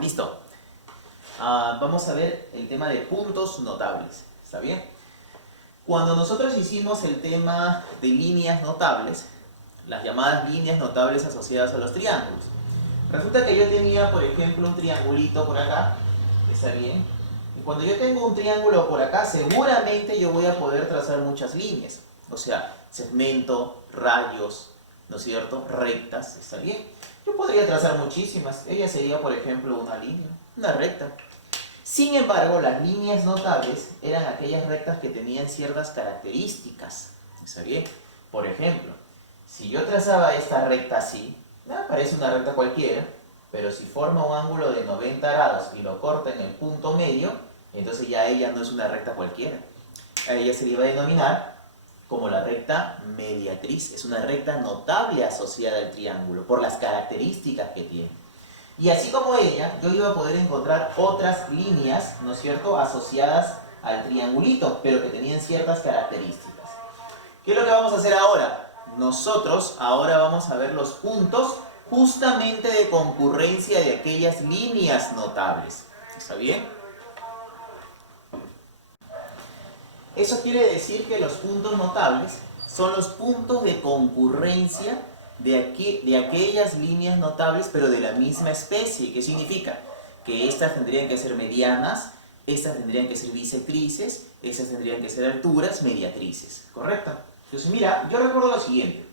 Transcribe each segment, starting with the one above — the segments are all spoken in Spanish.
Listo. Vamos a ver el tema de puntos notables. ¿Está bien? Cuando nosotros hicimos el tema de líneas notables, las llamadas líneas notables asociadas a los triángulos, resulta que yo tenía, por ejemplo, un triangulito por acá. ¿Está bien? Y cuando yo tengo un triángulo por acá, seguramente yo voy a poder trazar muchas líneas. O sea, segmento, rayos, ¿no es cierto? Rectas, ¿está bien? Yo podría trazar muchísimas. Ella sería, por ejemplo, una línea, una recta. Sin embargo, las líneas notables eran aquellas rectas que tenían ciertas características. ¿Está bien? Por ejemplo, si yo trazaba esta recta así, parece una recta cualquiera, pero si forma un ángulo de 90 grados y lo corta en el punto medio, entonces ya ella no es una recta cualquiera. A ella se le iba a denominar como la recta mediatriz. Es una recta notable asociada al triángulo por las características que tiene. Y así como ella, yo iba a poder encontrar otras líneas, ¿no es cierto?, asociadas al triangulito, pero que tenían ciertas características. ¿Qué es lo que vamos a hacer ahora? Nosotros ahora vamos a ver los puntos justamente de concurrencia de aquellas líneas notables. ¿Está bien? Eso quiere decir que los puntos notables son los puntos de concurrencia de aquellas líneas notables, pero de la misma especie. ¿Qué significa? Que estas tendrían que ser medianas, estas tendrían que ser bisectrices, estas tendrían que ser alturas mediatrices. ¿Correcto? Entonces mira, yo recuerdo lo siguiente.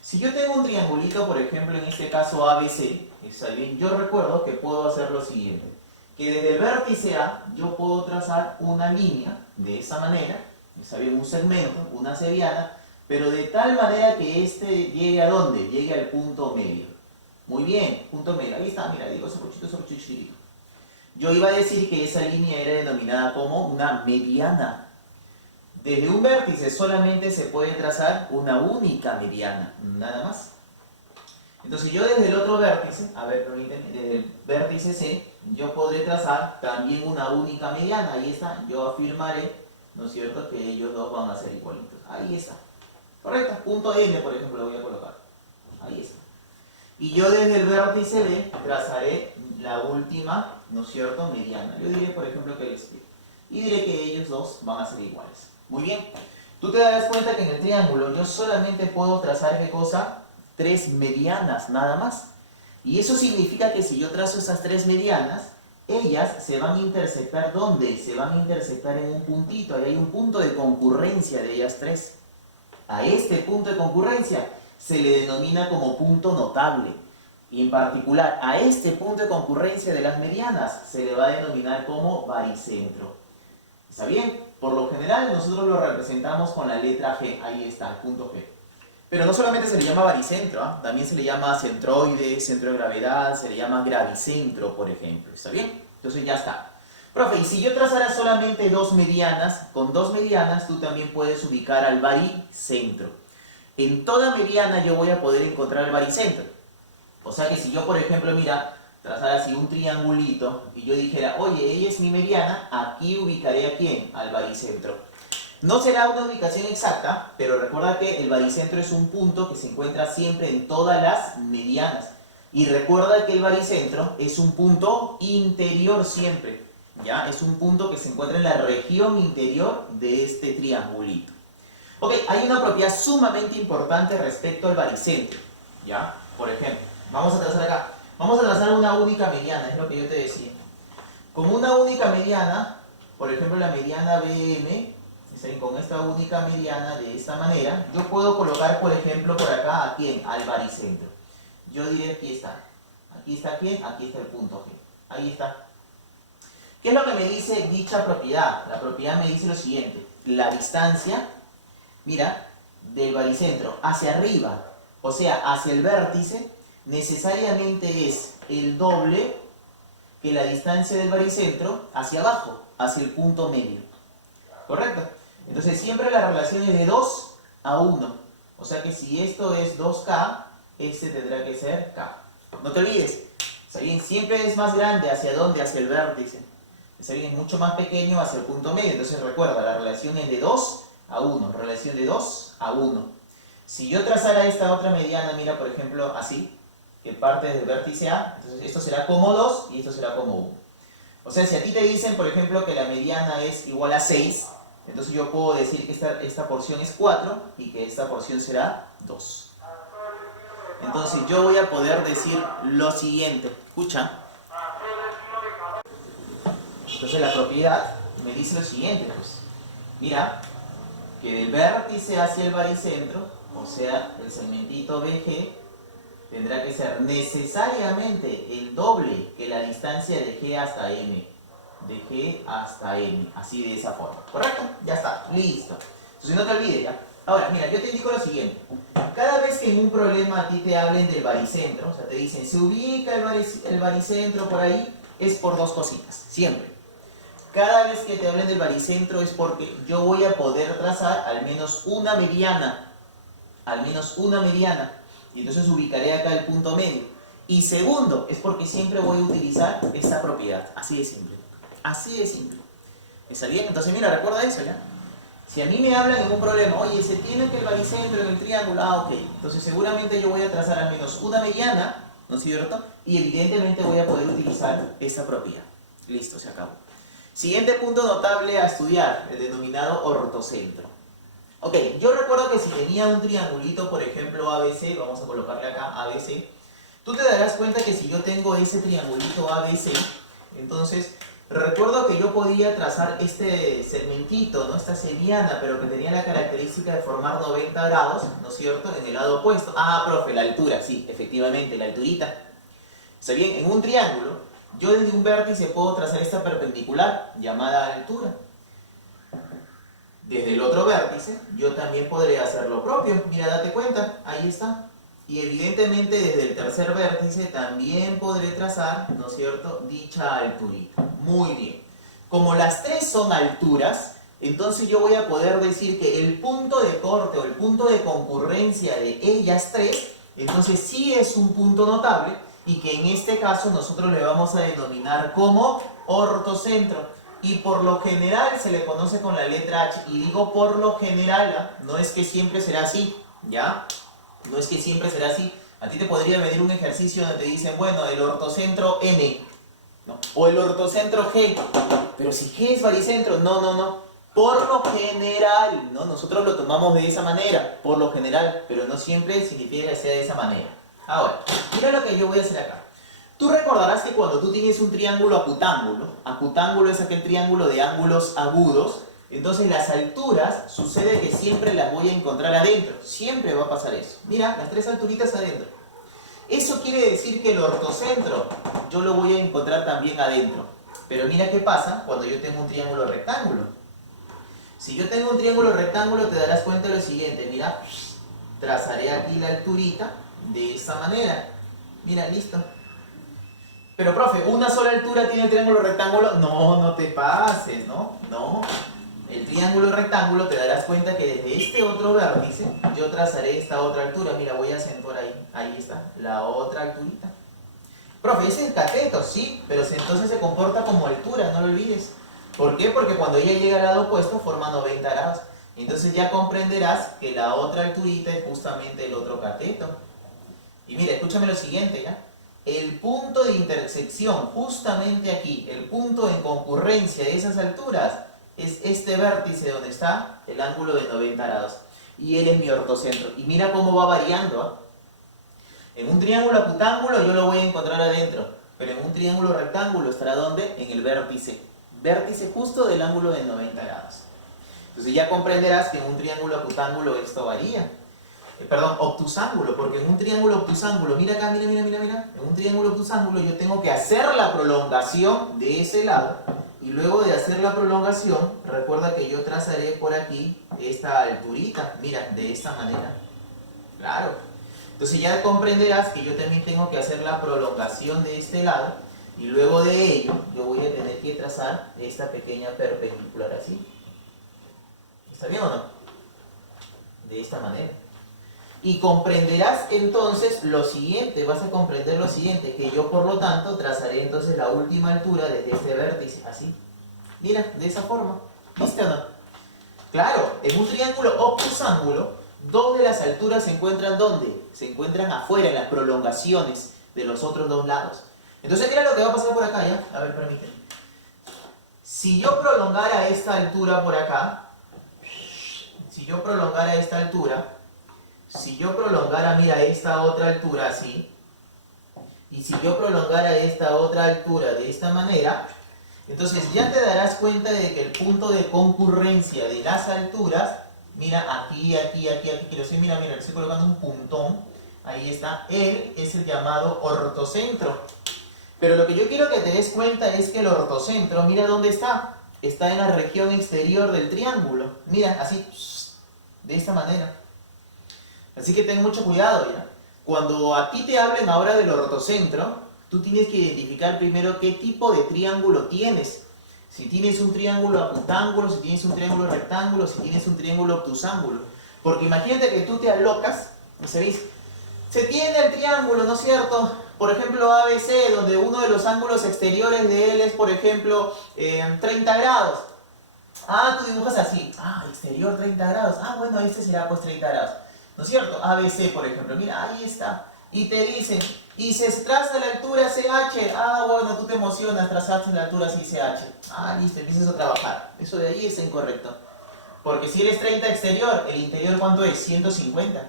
Si yo tengo un triangulito, por ejemplo, en este caso ABC, ¿está bien? Yo recuerdo que puedo hacer lo siguiente. Que desde el vértice A yo puedo trazar una línea de esa manera, ¿está bien? Un segmento, una seriana, pero de tal manera que este llegue ¿a dónde? Llegue al punto medio. Muy bien, punto medio. Ahí está, mira, digo ese chiquitito. Yo iba a decir que esa línea era denominada como una mediana. Desde un vértice solamente se puede trazar una única mediana, nada más. Entonces yo desde el otro vértice, a ver, desde el vértice C, yo podré trazar también una única mediana. Ahí está, yo afirmaré, ¿no es cierto?, que ellos dos van a ser igualitos. Ahí está. Correcto, punto N, por ejemplo, lo voy a colocar. Ahí está. Y yo desde el vértice D trazaré la última, ¿no es cierto?, mediana. Yo diré, por ejemplo, que les explico. Y diré que ellos dos van a ser iguales. Muy bien. Tú te darás cuenta que en el triángulo yo solamente puedo trazar, ¿qué cosa? 3 medianas, nada más. Y eso significa que si yo trazo esas 3 medianas, ellas se van a intersectar, ¿dónde? Se van a intersectar en un puntito. Ahí hay un punto de concurrencia de ellas 3. A este punto de concurrencia se le denomina como punto notable. Y en particular, a este punto de concurrencia de las medianas se le va a denominar como baricentro. ¿Está bien? Por lo general nosotros lo representamos con la letra G. Ahí está, el punto G. Pero no solamente se le llama baricentro, ¿eh? También se le llama centroide, centro de gravedad, se le llama gravicentro, por ejemplo. ¿Está bien? Entonces ya está. Profe, y si yo trazara solamente 2 medianas, con 2 medianas tú también puedes ubicar al baricentro. En toda mediana yo voy a poder encontrar el baricentro. O sea que si yo, por ejemplo, mira, trazara así un triangulito y yo dijera, oye, ella es mi mediana, aquí ubicaré ¿a quién? Al baricentro. No será una ubicación exacta, pero recuerda que el baricentro es un punto que se encuentra siempre en todas las medianas. Y recuerda que el baricentro es un punto interior siempre, ¿ya? Es un punto que se encuentra en la región interior de este triangulito. Ok, hay una propiedad sumamente importante respecto al baricentro, ¿ya? Por ejemplo, vamos a trazar acá. Vamos a trazar una única mediana, es lo que yo te decía. Con una única mediana, por ejemplo la mediana BM, con esta única mediana de esta manera, yo puedo colocar, por ejemplo, por acá, ¿a quién? Al baricentro. Yo diré, aquí está. Aquí está ¿quién? Aquí está el punto G. Ahí está. ¿Qué es lo que me dice dicha propiedad? La propiedad me dice lo siguiente. La distancia, mira, del baricentro hacia arriba, o sea, hacia el vértice, necesariamente es el doble que la distancia del baricentro hacia abajo, hacia el punto medio. ¿Correcto? Entonces siempre la relación es de 2 a 1. O sea que si esto es 2K, este tendrá que ser K. No te olvides, ¿está bien? Siempre es más grande hacia dónde, hacia el vértice. ¿Está bien? Es mucho más pequeño hacia el punto medio. Entonces recuerda, la relación es de 2 a 1. Relación de 2 a 1. Si yo trazara esta otra mediana, mira por ejemplo así, que parte del vértice A. Entonces esto será como 2 y esto será como 1. O sea, si a ti te dicen, por ejemplo, que la mediana es igual a 6, entonces yo puedo decir que esta porción es 4 y que esta porción será 2. Entonces yo voy a poder decir lo siguiente. Escucha. Entonces la propiedad me dice lo siguiente, pues. Mira, que del vértice hacia el baricentro, o sea, el segmentito BG, tendrá que ser necesariamente el doble que la distancia de G hasta M. De G hasta M, así de esa forma. ¿Correcto? Ya está, listo. Entonces no te olvides, ¿ya? Ahora, mira, yo te indico lo siguiente. Cada vez que en un problema a ti te hablen del baricentro, o sea, te dicen, se ubica el baricentro por ahí, es por dos cositas, siempre. Cada vez que te hablen del baricentro es porque yo voy a poder trazar al menos una mediana. Al menos una mediana. Y entonces ubicaré acá el punto medio. Y segundo, es porque siempre voy a utilizar esta propiedad. Así de simple. Así de simple. ¿Está bien? Entonces mira, recuerda eso ya. Si a mí me hablan en un problema, oye, se tiene que el baricentro en el triángulo, ok. Entonces seguramente yo voy a trazar al menos una mediana, ¿no es cierto? Y evidentemente voy a poder utilizar esta propiedad. Listo, se acabó. Siguiente punto notable a estudiar, el denominado ortocentro. Ok, yo recuerdo que si tenía un triangulito, por ejemplo ABC, vamos a colocarle acá ABC, tú te darás cuenta que si yo tengo ese triangulito ABC, entonces recuerdo que yo podía trazar este segmentito, ¿no? Esta seriana, pero que tenía la característica de formar 90 grados, ¿no es cierto?, en el lado opuesto. Ah, profe, la altura, sí, efectivamente, la alturita. Está bien, en un triángulo, yo desde un vértice puedo trazar esta perpendicular, llamada altura. Desde el otro vértice, yo también podría hacer lo propio. Mira, date cuenta, ahí está. Y evidentemente desde el tercer vértice también podré trazar, ¿no es cierto?, dicha alturita. Muy bien. Como las tres son alturas, entonces yo voy a poder decir que el punto de corte o el punto de concurrencia de ellas tres, entonces sí es un punto notable y que en este caso nosotros le vamos a denominar como ortocentro. Y por lo general se le conoce con la letra H. Y digo por lo general, no es que siempre será así, ¿ya? No es que siempre será así. A ti te podría venir un ejercicio donde te dicen, bueno, el ortocentro M, ¿no? O el ortocentro G. Pero si G es baricentro, no. Por lo general, ¿no? Nosotros lo tomamos de esa manera, por lo general, pero no siempre significa que sea de esa manera. Ahora, mira lo que yo voy a hacer acá. Tú recordarás que cuando tú tienes un triángulo acutángulo es aquel triángulo de ángulos agudos, entonces las alturas sucede que siempre las voy a encontrar adentro, siempre va a pasar eso. Mira, las tres alturitas adentro. Eso quiere decir que el ortocentro yo lo voy a encontrar también adentro. Pero mira qué pasa cuando yo tengo un triángulo rectángulo. Si yo tengo un triángulo rectángulo te darás cuenta de lo siguiente, mira, trazaré aquí la alturita de esta manera. Mira, listo. Pero profe, ¿una sola altura tiene el triángulo rectángulo? No te pases, ¿no? No. El triángulo rectángulo te darás cuenta que desde este otro vértice yo trazaré esta otra altura. Mira, voy a acentuar ahí. Ahí está, la otra alturita. Profe, ese es el cateto, sí, pero entonces se comporta como altura, no lo olvides. ¿Por qué? Porque cuando ella llega al lado opuesto forma 90 grados. Entonces ya comprenderás que la otra alturita es justamente el otro cateto. Y mira, escúchame lo siguiente, ¿ya? El punto de intersección, justamente aquí, el punto en concurrencia de esas alturas, es este vértice donde está el ángulo de 90 grados. Y él es mi ortocentro. Y mira cómo va variando, ¿eh? En un triángulo acutángulo yo lo voy a encontrar adentro, pero en un triángulo rectángulo estará ¿dónde? En el vértice. Vértice justo del ángulo de 90 grados. Entonces ya comprenderás que en un triángulo acutángulo esto varía. Perdón, obtusángulo, porque en un triángulo obtusángulo, mira acá, mira, en un triángulo obtusángulo yo tengo que hacer la prolongación de ese lado, y luego de hacer la prolongación, recuerda que yo trazaré por aquí esta alturita, mira, de esta manera, claro. Entonces ya comprenderás que yo también tengo que hacer la prolongación de este lado, y luego de ello, yo voy a tener que trazar esta pequeña perpendicular así. ¿Está bien o no? De esta manera. Y comprenderás entonces lo siguiente, vas a comprender lo siguiente, que yo por lo tanto trazaré entonces la última altura desde este vértice, así. Mira, de esa forma. ¿Viste o no? Claro, en un triángulo obtusángulo, dos de las alturas se encuentran ¿dónde? Se encuentran afuera, en las prolongaciones. de los otros dos lados. Entonces mira lo que va a pasar por acá, ¿ya? A ver, permíteme. Si yo prolongara esta altura por acá, si yo prolongara esta altura, si yo prolongara, mira, esta otra altura así, y si yo prolongara esta otra altura de esta manera, entonces ya te darás cuenta de que el punto de concurrencia de las alturas, mira, aquí, aquí, aquí, aquí, quiero decir, mira, mira, le estoy colocando un puntón, ahí está, él es el llamado ortocentro. Pero lo que yo quiero que te des cuenta es que el ortocentro, mira dónde está, está en la región exterior del triángulo, mira, así, de esta manera. Así que ten mucho cuidado ya. Cuando a ti te hablen ahora del ortocentro, tú tienes que identificar primero qué tipo de triángulo tienes. Si tienes un triángulo apuntángolo, si tienes un triángulo rectángulo, si tienes un triángulo obtusángulo. Porque imagínate que tú te alocas, se tiene el triángulo, ¿no es cierto? Por ejemplo, ABC, donde uno de los ángulos exteriores de él es, por ejemplo, 30 grados. Ah, tú dibujas así. Ah, exterior 30 grados. Ah, bueno, este será pues 30 grados. ¿No es cierto? ABC, por ejemplo. Mira, ahí está. Y te dicen, y se traza la altura CH. Ah, bueno, tú te emocionas, trazaste la altura así CH. Ah, listo, empiezas a trabajar. Eso de ahí está incorrecto. Porque si eres 30 exterior, ¿el interior cuánto es? 150.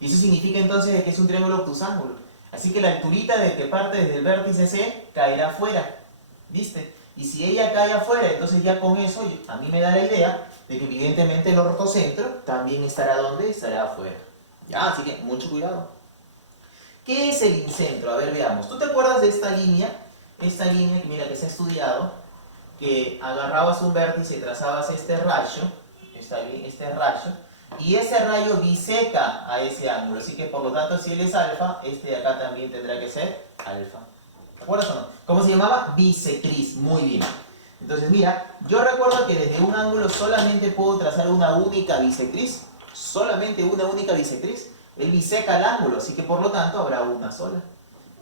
Y eso significa entonces que es un triángulo obtusángulo. Así que la alturita de que parte desde el vértice C caerá afuera. ¿Viste? Y si ella cae afuera, entonces ya con eso a mí me da la idea de que evidentemente el ortocentro también estará ¿dónde? Estará afuera. Ya, así que mucho cuidado. ¿Qué es el incentro? A ver, veamos. ¿Tú te acuerdas de esta línea? Esta línea que mira que se ha estudiado, que agarrabas un vértice y trazabas este rayo, está bien, este rayo, y ese rayo biseca a ese ángulo. Así que por lo tanto, si él es alfa, este de acá también tendrá que ser alfa. ¿Te acuerdas o no? ¿Cómo se llamaba? Bisectriz. Muy bien. Entonces mira, yo recuerdo que desde un ángulo solamente puedo trazar una única bisectriz. Solamente una única bisectriz. Él biseca el ángulo, así que por lo tanto habrá una sola.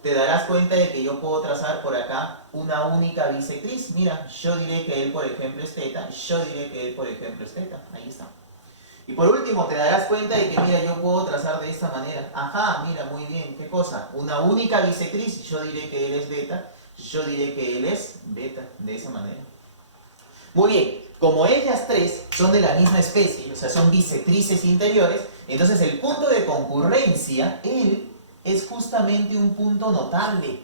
Te darás cuenta de que yo puedo trazar por acá una única bisectriz. Mira, yo diré que él por ejemplo es teta, yo diré que él por ejemplo es teta. Ahí está. Y por último, te darás cuenta de que, mira, yo puedo trazar de esta manera. Ajá, mira, muy bien, ¿qué cosa? Una única bisectriz, yo diré que él es beta, yo diré que él es beta, de esa manera. Muy bien, como ellas tres son de la misma especie, o sea, son bisectrices interiores, entonces el punto de concurrencia, él, es justamente un punto notable.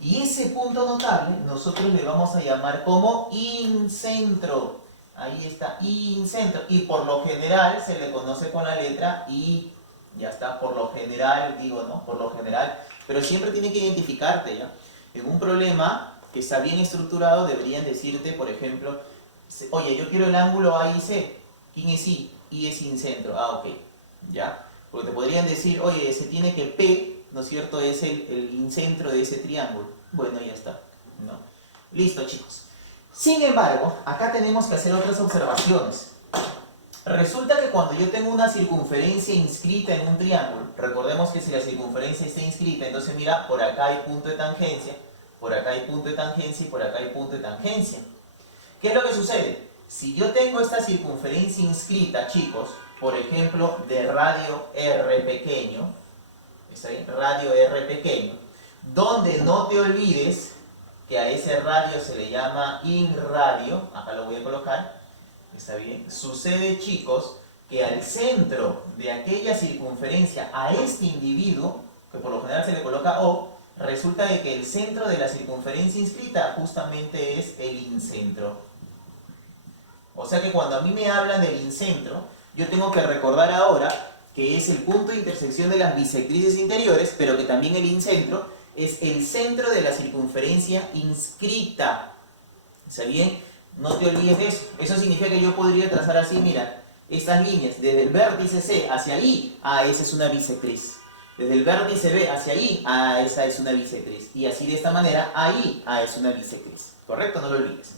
Y ese punto notable, nosotros le vamos a llamar como incentro. Ahí está, incentro. Y por lo general se le conoce con la letra I. Ya está, por lo general, digo, ¿no? Por lo general. Pero siempre tiene que identificarte, ¿ya? En un problema que está bien estructurado, deberían decirte, por ejemplo, oye, yo quiero el ángulo A y C. ¿Quién es I? I es incentro. Ah, ok. ¿Ya? Porque te podrían decir, oye, se tiene que P, ¿no es cierto? Es el incentro de ese triángulo. Bueno, ya está. ¿No? Listo, chicos. Sin embargo, acá tenemos que hacer otras observaciones. Resulta que cuando yo tengo una circunferencia inscrita en un triángulo, recordemos que si la circunferencia está inscrita, entonces mira, por acá hay punto de tangencia, por acá hay punto de tangencia y por acá hay punto de tangencia. ¿Qué es lo que sucede? Si yo tengo esta circunferencia inscrita, chicos, por ejemplo, de radio R pequeño, ¿está bien? Radio R pequeño, donde no te olvides que a ese radio se le llama inradio, acá lo voy a colocar, está bien. Sucede, chicos, que al centro de aquella circunferencia, a este individuo, que por lo general se le coloca O, resulta de que el centro de la circunferencia inscrita justamente es el incentro. O sea que cuando a mí me hablan del incentro, yo tengo que recordar ahora que es el punto de intersección de las bisectrices interiores, pero que también el incentro es el centro de la circunferencia inscrita. ¿Está bien? No te olvides de eso. Eso significa que yo podría trazar así, mira, estas líneas, desde el vértice C hacia ahí, ah, esa es una bisectriz. Desde el vértice B hacia ahí, ah, esa es una bisectriz. Y así de esta manera, ahí, ah, es una bisectriz. ¿Correcto? No lo olvides.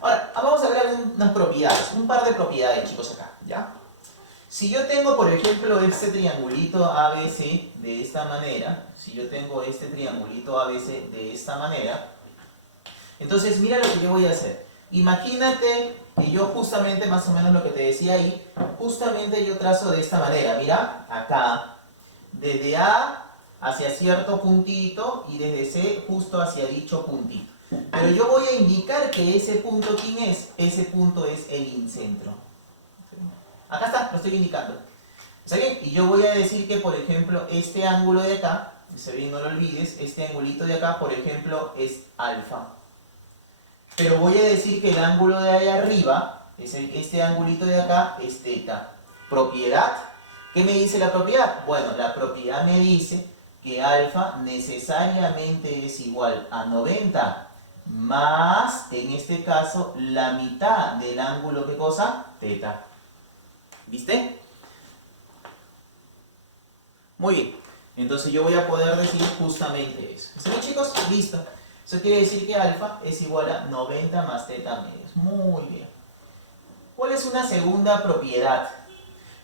Ahora, vamos a hablar de unas propiedades, un par de propiedades, chicos, acá, ¿ya? Si yo tengo, por ejemplo, este triangulito ABC de esta manera, si yo tengo este triangulito ABC de esta manera, entonces mira lo que yo voy a hacer. Imagínate que yo justamente, más o menos lo que te decía ahí, justamente yo trazo de esta manera, mira, acá, desde A hacia cierto puntito y desde C justo hacia dicho puntito. Pero yo voy a indicar que ese punto, ¿quién es? Ese punto es el incentro. Acá está, lo estoy indicando. ¿Está bien? Y yo voy a decir que, por ejemplo, este ángulo de acá, está bien, no lo olvides, este angulito de acá, por ejemplo, es alfa. Pero voy a decir que el ángulo de ahí arriba, este angulito de acá, es teta. Propiedad. ¿Qué me dice la propiedad? Bueno, la propiedad me dice que alfa necesariamente es igual a 90 más, en este caso, la mitad del ángulo, ¿qué cosa? Teta. ¿Viste? Muy bien. Entonces yo voy a poder decir justamente eso. ¿Está bien, chicos? Listo. Eso quiere decir que alfa es igual a 90 más teta medios. Muy bien. ¿Cuál es una segunda propiedad?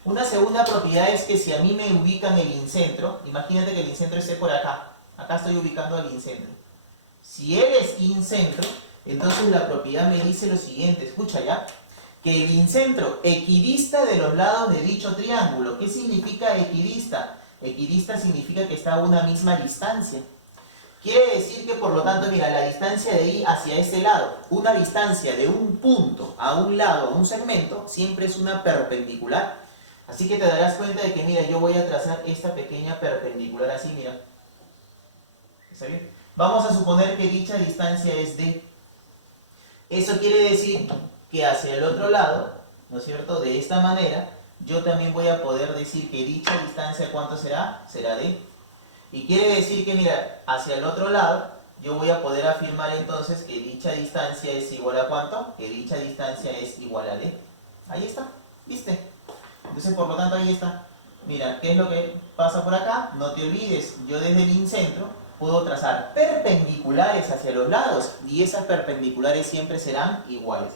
Una segunda propiedad es que si a mí me ubican el incentro, imagínate que el incentro esté por acá. Acá estoy ubicando al incentro. Si él es incentro, entonces la propiedad me dice lo siguiente. Escucha ya. Que el incentro equidista de los lados de dicho triángulo. ¿Qué significa equidista? Equidista significa que está a una misma distancia. Quiere decir que, por lo tanto, mira, la distancia de I hacia este lado, una distancia de un punto a un lado, a un segmento, siempre es una perpendicular. Así que te darás cuenta de que, mira, yo voy a trazar esta pequeña perpendicular así, mira. ¿Está bien? Vamos a suponer que dicha distancia es D. Eso quiere decir que hacia el otro lado, ¿no es cierto?, de esta manera, yo también voy a poder decir que dicha distancia, ¿cuánto será? Será D. Y quiere decir que, mira, hacia el otro lado, yo voy a poder afirmar entonces que dicha distancia es igual a ¿cuánto? Que dicha distancia es igual a D. Ahí está, ¿viste? Entonces, por lo tanto, ahí está. Mira, ¿qué es lo que pasa por acá? No te olvides, yo desde el incentro puedo trazar perpendiculares hacia los lados y esas perpendiculares siempre serán iguales.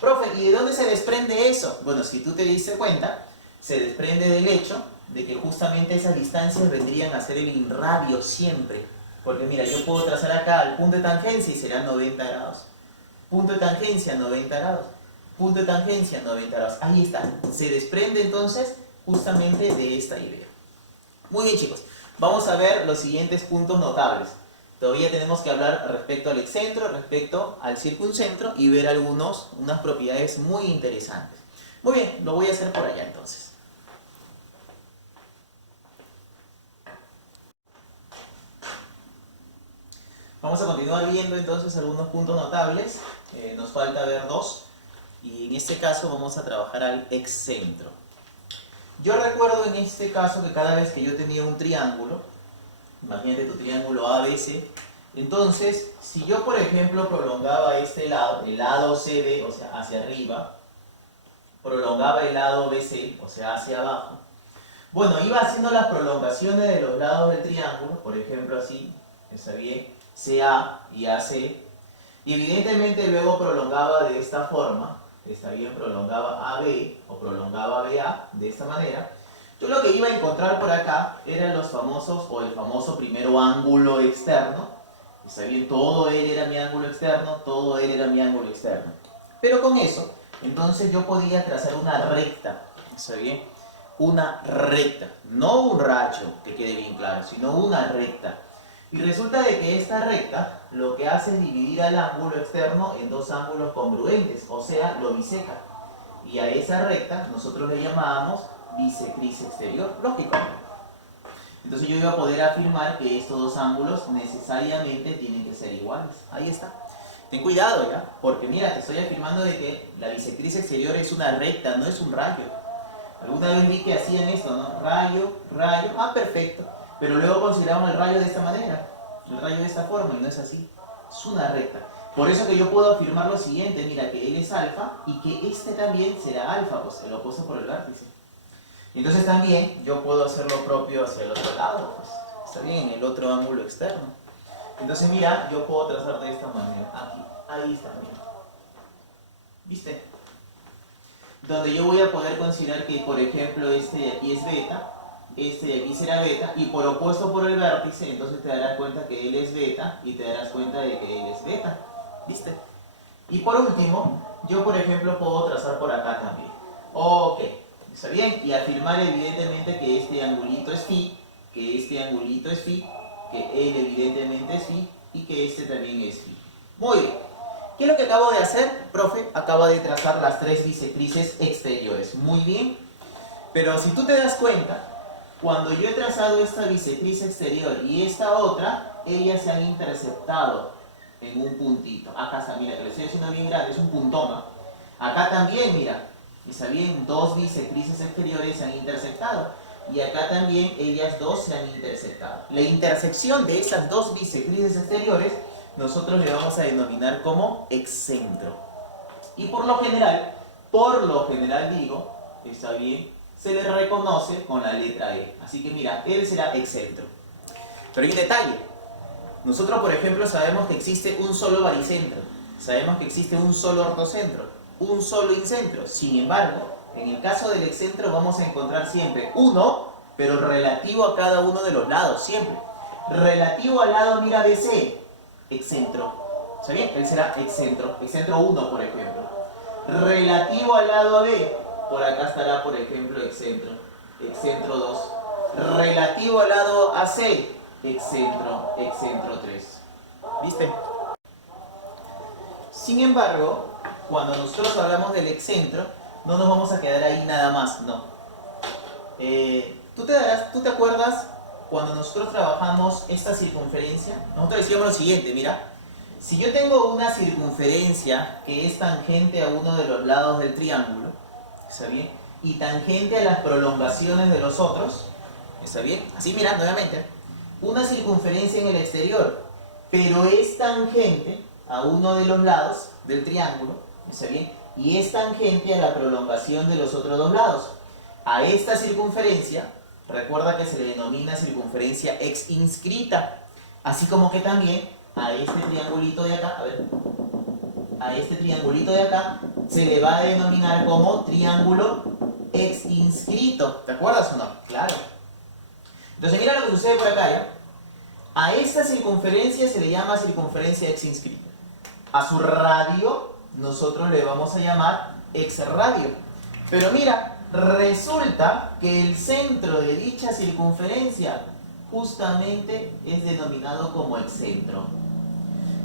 Profe, ¿y de dónde se desprende eso? Bueno, si tú te diste cuenta, se desprende del hecho de que justamente esas distancias vendrían a ser el irradio siempre. Porque mira, yo puedo trazar acá el punto de tangencia y serán 90 grados. Punto de tangencia, 90 grados. Punto de tangencia, 90 grados. Ahí está. Se desprende entonces justamente de esta idea. Muy bien, chicos. Vamos a ver los siguientes puntos notables. Todavía tenemos que hablar respecto al excentro, respecto al circuncentro y ver unas propiedades muy interesantes. Muy bien, lo voy a hacer por allá entonces. Vamos a continuar viendo entonces algunos puntos notables. Nos falta ver dos. Y en este caso vamos a trabajar al excentro. Yo recuerdo en este caso que cada vez que yo tenía un triángulo, imagínate tu triángulo ABC, entonces si yo por ejemplo prolongaba este lado, el lado CB, o sea hacia arriba, prolongaba el lado BC, o sea hacia abajo, bueno, iba haciendo las prolongaciones de los lados del triángulo, por ejemplo así, está bien, CA y AC, y evidentemente luego prolongaba de esta forma, está bien, prolongaba AB o prolongaba BA de esta manera. Yo lo que iba a encontrar por acá eran los famosos, o el famoso primero ángulo externo, está bien, todo él era mi ángulo externo, todo él era mi ángulo externo. Pero con eso, entonces yo podía trazar una recta, está bien, una recta, no un rayo, que quede bien claro, sino una recta. Y resulta de que esta recta lo que hace es dividir al ángulo externo en dos ángulos congruentes, o sea, lo biseca. Y a esa recta nosotros le llamábamos bisectriz exterior, lógico. Entonces yo iba a poder afirmar que estos dos ángulos necesariamente tienen que ser iguales. Ahí está. Ten cuidado ya, porque mira, te estoy afirmando de que la bisectriz exterior es una recta, no es un rayo. Alguna vez vi que hacían esto, ¿no? Rayo, rayo, perfecto. Pero luego consideramos el rayo de esta manera, el rayo de esta forma, y no es así. Es una recta. Por eso que yo puedo afirmar lo siguiente, mira, que él es alfa y que este también será alfa, pues el opuesto por el vértice. Entonces también yo puedo hacer lo propio hacia el otro lado, pues está bien, en el otro ángulo externo. Entonces mira, yo puedo trazar de esta manera, aquí, ahí está, mira. ¿Viste? Donde yo voy a poder considerar que, por ejemplo, este de aquí es beta, este de aquí será beta, y por opuesto por el vértice, entonces te darás cuenta que él es beta, y te darás cuenta de que él es beta, ¿viste? Y por último, yo por ejemplo puedo trazar por acá también. Ok, está bien, y afirmar evidentemente que este angulito es phi, que que este angulito es phi, que él evidentemente es phi y que este también es phi. Muy bien. ¿Qué es lo que acabo de hacer, profe? Acabo de trazar las tres bisectrices exteriores. Muy bien. Pero si tú te das cuenta, cuando yo he trazado esta bisectriz exterior y esta otra, ellas se han interceptado en un puntito. Acá está, mira, que lo estoy haciendo bien grande, es un puntón, ¿no? Acá también, mira, está bien, dos bisectrices exteriores se han intersectado. Y acá también ellas dos se han intersectado. La intersección de esas dos bisectrices exteriores nosotros le vamos a denominar como excentro. Y por lo general digo, está bien, se le reconoce con la letra E. Así que mira, él será excentro. Pero hay un detalle. Nosotros, por ejemplo, sabemos que existe un solo baricentro. Sabemos que existe un solo ortocentro, un solo incentro. Sin embargo, en el caso del excentro vamos a encontrar siempre uno, pero relativo a cada uno de los lados, siempre. Relativo al lado, mira, BC, excentro. ¿Está bien? Él será excentro. Excentro 1, por ejemplo. Relativo al lado AB, por acá estará, por ejemplo, excentro. Excentro 2. Relativo al lado AC, excentro. Excentro 3. ¿Viste? Sin embargo, cuando nosotros hablamos del excentro, no nos vamos a quedar ahí nada más, no. ¿Tú te acuerdas cuando nosotros trabajamos esta circunferencia? Nosotros decíamos lo siguiente, mira. Si yo tengo una circunferencia que es tangente a uno de los lados del triángulo, ¿está bien? Y tangente a las prolongaciones de los otros, ¿está bien? Así mira, nuevamente. Una circunferencia en el exterior, pero es tangente a uno de los lados del triángulo, ¿está bien? Y es tangente a la prolongación de los otros dos lados. A esta circunferencia, recuerda que se le denomina circunferencia ex inscrita, así como que también a este triangulito de acá, a ver, a este triangulito de acá se le va a denominar como triángulo ex inscrito. ¿Te acuerdas o no? Claro. Entonces mira lo que sucede por acá, ¿ya? A esta circunferencia se le llama circunferencia ex inscrita. A su radio nosotros le vamos a llamar ex radio. Pero mira, resulta que el centro de dicha circunferencia justamente es denominado como excentro.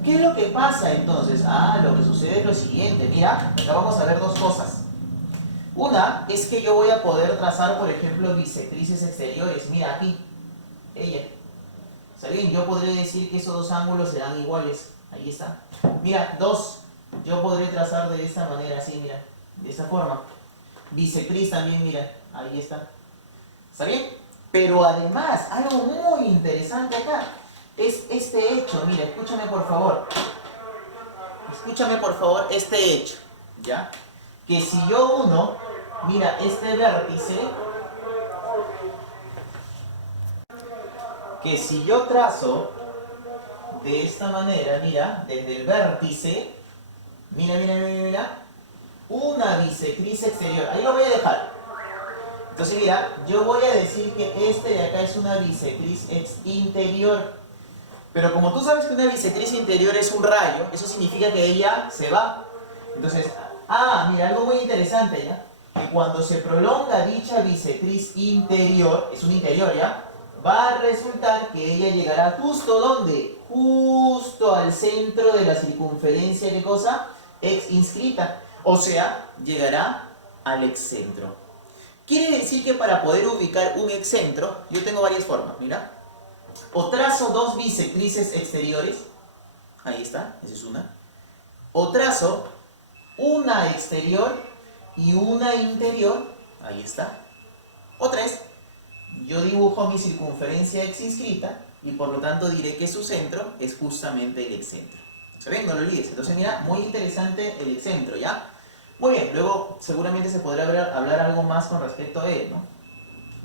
¿Qué es lo que pasa entonces? Lo que sucede es lo siguiente. Mira, acá vamos a ver dos cosas. Una es que yo voy a poder trazar, por ejemplo, bisectrices exteriores. Mira aquí, ella. ¿Está bien? Yo podré decir que esos dos ángulos serán iguales. Ahí está. Mira, dos. Yo podré trazar de esta manera, así, mira. De esta forma. Bisectriz también, mira. Ahí está. ¿Está bien? Pero además, algo muy interesante acá es este hecho. Mira, escúchame por favor. Escúchame por favor este hecho. ¿Ya? Que si yo uno, mira, este vértice, que si yo trazo de esta manera, mira, desde el vértice, mira, una bisectriz exterior, ahí lo voy a dejar. Entonces mira, yo voy a decir que este de acá es una bisectriz ex interior. Pero como tú sabes que una bisectriz interior es un rayo, eso significa que ella se va. Entonces, mira, algo muy interesante, ¿ya? Que cuando se prolonga dicha bisectriz interior, es un interior, ¿ya? Va a resultar que ella llegará justo ¿dónde? Justo al centro de la circunferencia, ¿qué cosa? Ex inscrita. O sea, llegará al excentro. Quiere decir que para poder ubicar un excentro, yo tengo varias formas, mira. O trazo dos bisectrices exteriores, ahí está, esa es una. O trazo una exterior y una interior, ahí está. O tres, yo dibujo mi circunferencia ex inscrita y por lo tanto diré que su centro es justamente el excentro. ¿Se ven? No lo olvides. Entonces mira, muy interesante el excentro, ¿ya? Muy bien, luego seguramente se podrá hablar algo más con respecto a él, ¿no?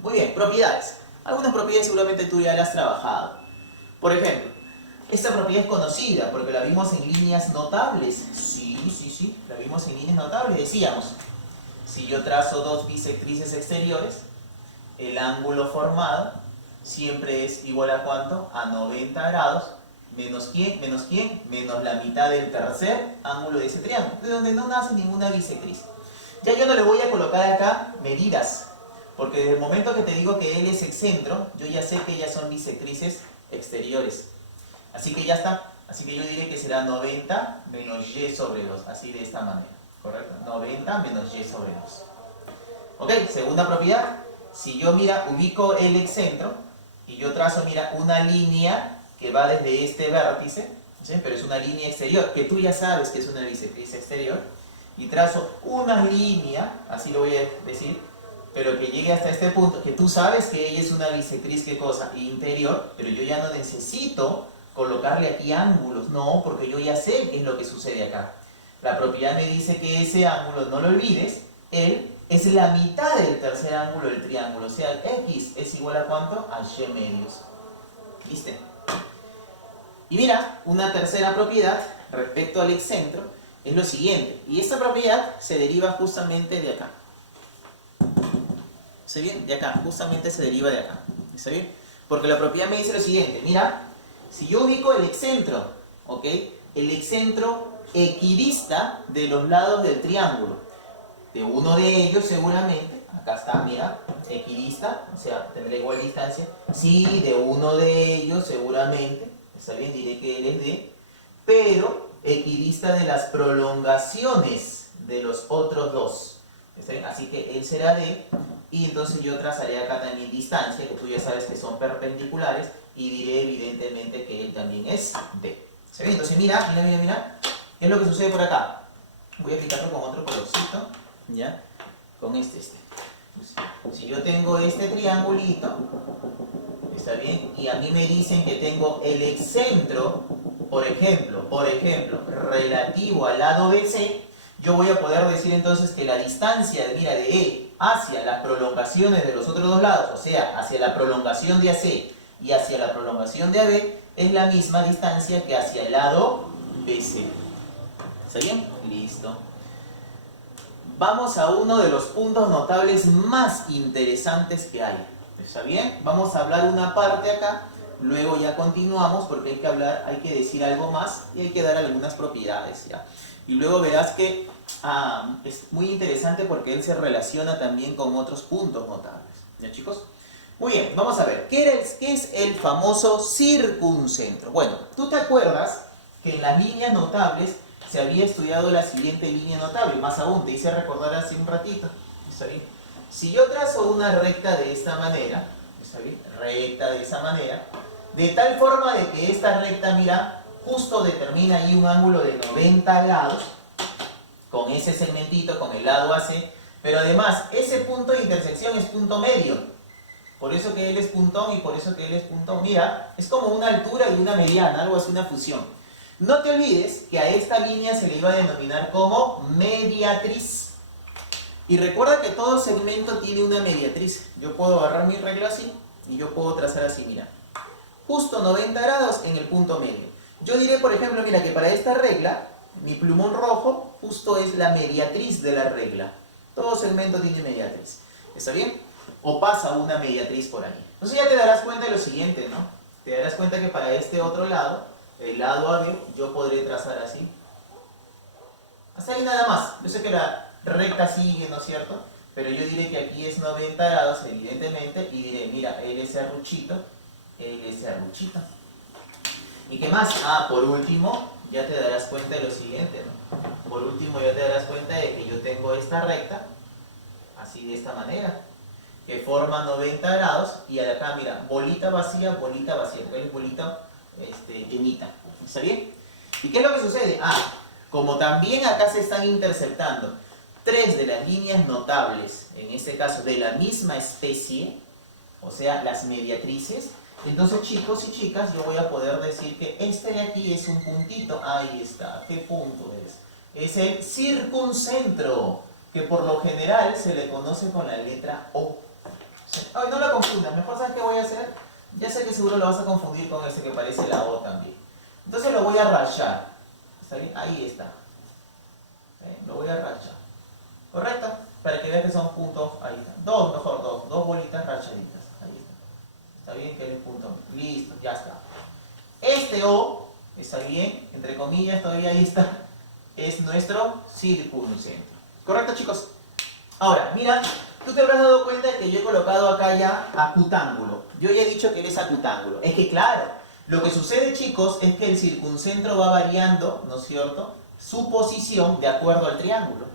Muy bien, propiedades. Algunas propiedades seguramente tú ya las has trabajado. Por ejemplo, esta propiedad es conocida porque la vimos en líneas notables. Sí, la vimos en líneas notables. Decíamos, si yo trazo dos bisectrices exteriores, el ángulo formado siempre es igual a ¿cuánto? A 90 grados. ¿Menos quién? ¿Menos quién? Menos la mitad del tercer ángulo de ese triángulo, de donde no nace ninguna bisectriz. Ya yo no le voy a colocar acá medidas, Porque desde el momento que te digo que L es excentro, yo ya sé que ellas son bisectrices exteriores. Así que ya está. Así que yo diré que será 90 menos Y sobre 2. Así de esta manera. ¿Correcto? 90 menos Y sobre 2. Ok, segunda propiedad. Si yo, mira, ubico el excentro y yo trazo, mira, una línea que va desde este vértice, ¿sí? Pero es una línea exterior, que tú ya sabes que es una bisectriz exterior, y trazo una línea, así lo voy a decir, pero que llegue hasta este punto, que tú sabes que ella es una bisectriz, ¿qué cosa? Interior, pero yo ya no necesito colocarle aquí ángulos, no, porque yo ya sé qué es lo que sucede acá. La propiedad me dice que ese ángulo, no lo olvides, él es la mitad del tercer ángulo del triángulo, o sea, X es igual a ¿cuánto? A Y medios. ¿Viste? Y mira, una tercera propiedad respecto al excentro es lo siguiente, y esta propiedad se deriva justamente de acá. ¿Está bien? De acá, justamente se deriva de acá. ¿Está bien? Porque la propiedad me dice lo siguiente, mira, si yo ubico el excentro, ¿ok? El excentro equidista de los lados del triángulo, de uno de ellos seguramente, acá está, mira, equidista, o sea, tendrá igual distancia, sí, de uno de ellos seguramente, está bien, diré que él es D, pero equidista de las prolongaciones de los otros dos, ¿está bien? Así que él será D, y entonces yo trazaré acá también distancia, que tú ya sabes que son perpendiculares, y diré evidentemente que él también es D. ¿Está bien? Entonces mira, ¿qué es lo que sucede por acá? Voy a aplicarlo con otro colorcito, ¿ya? Con este. Si yo tengo este triangulito, ¿está bien? Y a mí me dicen que tengo el excentro, por ejemplo, relativo al lado BC, yo voy a poder decir entonces que la distancia, mira, de E hacia las prolongaciones de los otros dos lados, o sea, hacia la prolongación de AC y hacia la prolongación de AB, es la misma distancia que hacia el lado BC. ¿Está bien? Listo. Vamos a uno de los puntos notables más interesantes que hay. ¿Está bien? Vamos a hablar una parte acá, luego ya continuamos porque hay que decir algo más y hay que dar algunas propiedades, ¿ya? Y luego verás que es muy interesante porque él se relaciona también con otros puntos notables. ¿Ya, chicos? Muy bien, vamos a ver. ¿Qué es el famoso circuncentro? Bueno, tú te acuerdas que en las líneas notables se había estudiado la siguiente línea notable, más aún, te hice recordar hace un ratito. ¿Está bien? Si yo trazo una recta de esta manera, ¿está bien? Recta de esa manera, de tal forma de que esta recta, mira, justo determina ahí un ángulo de 90 grados, con ese segmentito, con el lado AC, pero además, ese punto de intersección es punto medio. Por eso que él es puntón y por eso que él es puntón. Mira, es como una altura y una mediana, algo así, una fusión. No te olvides que a esta línea se le iba a denominar como mediatriz. Y recuerda que todo segmento tiene una mediatriz. Yo puedo agarrar mi regla así y yo puedo trazar así, mira. Justo 90 grados en el punto medio. Yo diré, por ejemplo, mira, que para esta regla, mi plumón rojo justo es la mediatriz de la regla. Todo segmento tiene mediatriz. ¿Está bien? O pasa una mediatriz por ahí. Entonces ya te darás cuenta de lo siguiente, ¿no? Te darás cuenta que para este otro lado, el lado AB, yo podré trazar así. Hasta ahí nada más. Yo sé que la recta sigue, ¿no es cierto? Pero yo diré que aquí es 90 grados, evidentemente, y diré, mira, él es serruchito, él es serruchito. ¿Y qué más? Por último, ya te darás cuenta de lo siguiente, ¿no? Por último, ya te darás cuenta de que yo tengo esta recta, así de esta manera, que forma 90 grados, y acá, mira, bolita vacía, ¿cuál es bolita? Llenita. ¿Está bien? ¿Y qué es lo que sucede? Como también acá se están interceptando tres de las líneas notables, en este caso de la misma especie, o sea, las mediatrices, entonces chicos y chicas, yo voy a poder decir que este de aquí es un puntito. Ahí está. ¿Qué punto es? Es el circuncentro, que por lo general se le conoce con la letra O. Ay, no la confundas, mejor sabes qué voy a hacer. Ya sé que seguro lo vas a confundir con ese que parece la O también. Entonces lo voy a rayar. ¿Está bien? Ahí está. Lo voy a rayar. ¿Correcto? Para que veas que son puntos. Ahí está. Dos bolitas rayaditas. Ahí está. Está bien que él es punto. Listo, ya está. Este O, está bien, entre comillas, todavía ahí está, es nuestro circuncentro. ¿Correcto, chicos? Ahora, mira, tú te habrás dado cuenta de que yo he colocado acá ya acutángulo. Yo ya he dicho que él es acutángulo. Es que claro, lo que sucede, chicos, es que el circuncentro va variando, ¿no es cierto?, su posición de acuerdo al triángulo.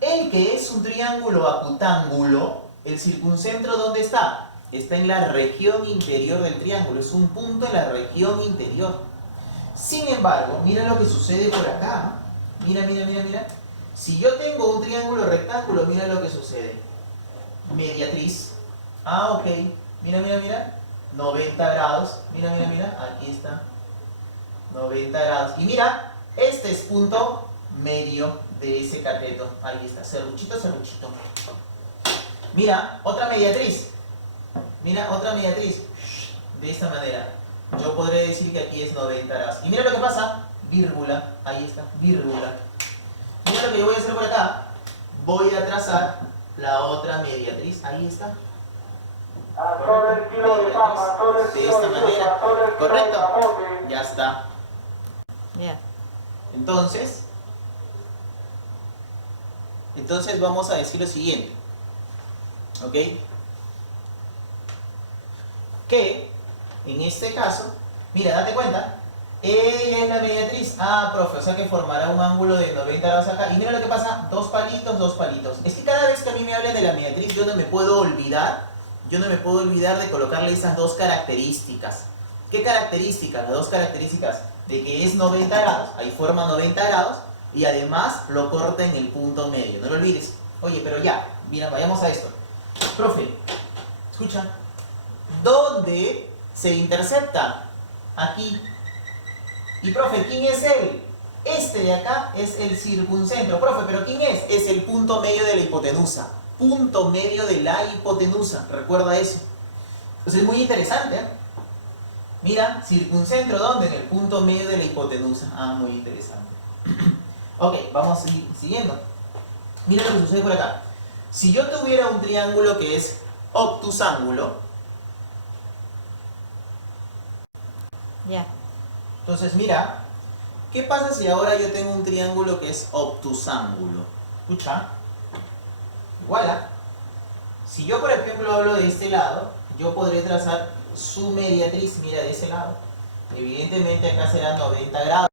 El que es un triángulo acutángulo, el circuncentro, ¿dónde está? Está en la región interior del triángulo, es un punto en la región interior. Sin embargo, mira lo que sucede por acá. Mira, mira, mira, mira. Si yo tengo un triángulo rectángulo, mira lo que sucede. Mediatriz. Ah, ok. Mira, mira, mira. 90 grados. Mira, mira, mira. Aquí está. 90 grados. Y mira, este es punto medio de ese cateto. Ahí está. Serruchito, serruchito. Mira, otra mediatriz. Mira, otra mediatriz. De esta manera. Yo podré decir que aquí es 90 grados. Y mira lo que pasa. Vírgula. Ahí está. Vírgula. Mira lo que yo voy a hacer por acá. Voy a trazar la otra mediatriz. Ahí está. De esta manera. ¿Correcto? Ya está. Ya. Entonces vamos a decir lo siguiente. ¿Ok? Que en este caso, mira, date cuenta, ella es la mediatriz. Ah, profe, o sea que formará un ángulo de 90 grados acá. Y mira lo que pasa, dos palitos, dos palitos. Es que cada vez que a mí me hablen de la mediatriz, yo no me puedo olvidar de colocarle esas dos características. ¿Qué características? Las dos características de que es 90 grados, ahí forma 90 grados, y además lo corta en el punto medio. No lo olvides. Oye, pero ya, mira, vayamos a esto. Profe, escucha. ¿Dónde se intercepta? Aquí. Y profe, ¿quién es él? Este de acá es el circuncentro. Profe, ¿pero quién es? Es el punto medio de la hipotenusa. Punto medio de la hipotenusa. Recuerda eso. Entonces es muy interesante, ¿eh? Mira, circuncentro, ¿dónde? En el punto medio de la hipotenusa. Ah, muy interesante. Ok, vamos a seguir siguiendo. Mira lo que sucede por acá. Si yo tuviera un triángulo que es obtusángulo, Ya. entonces mira, ¿qué pasa si ahora yo tengo un triángulo que es obtusángulo? Escucha. Igual, ¿ah? Si yo, por ejemplo, hablo de este lado, yo podré trazar su mediatriz, mira, de ese lado. Evidentemente acá será 90 grados.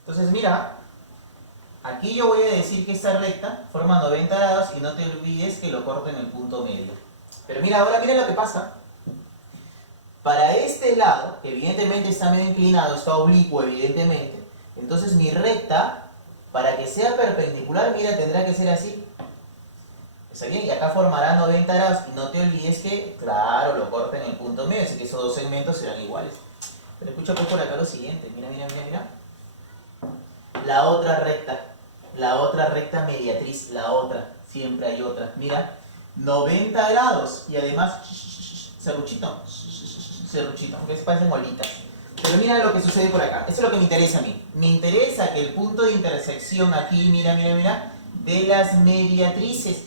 Entonces mira, aquí yo voy a decir que esta recta forma 90 grados y no te olvides que lo corto en el punto medio. Pero mira, ahora mira lo que pasa. Para este lado, que evidentemente está medio inclinado, está oblicuo evidentemente, entonces mi recta, para que sea perpendicular, mira, tendrá que ser así. ¿Está bien? Y acá formará 90 grados. Y no te olvides que, claro, lo corta en el punto medio, así que esos dos segmentos serán iguales. Pero escucha pues por acá lo siguiente. Mira, mira, mira, mira. La otra recta mediatriz, la otra. Siempre hay otra. Mira, 90 grados. Y además, serruchito, serruchito, aunque se parecen bolitas. Pero mira lo que sucede por acá. Eso es lo que me interesa a mí. Me interesa que el punto de intersección aquí, mira, mira, mira, de las mediatrices,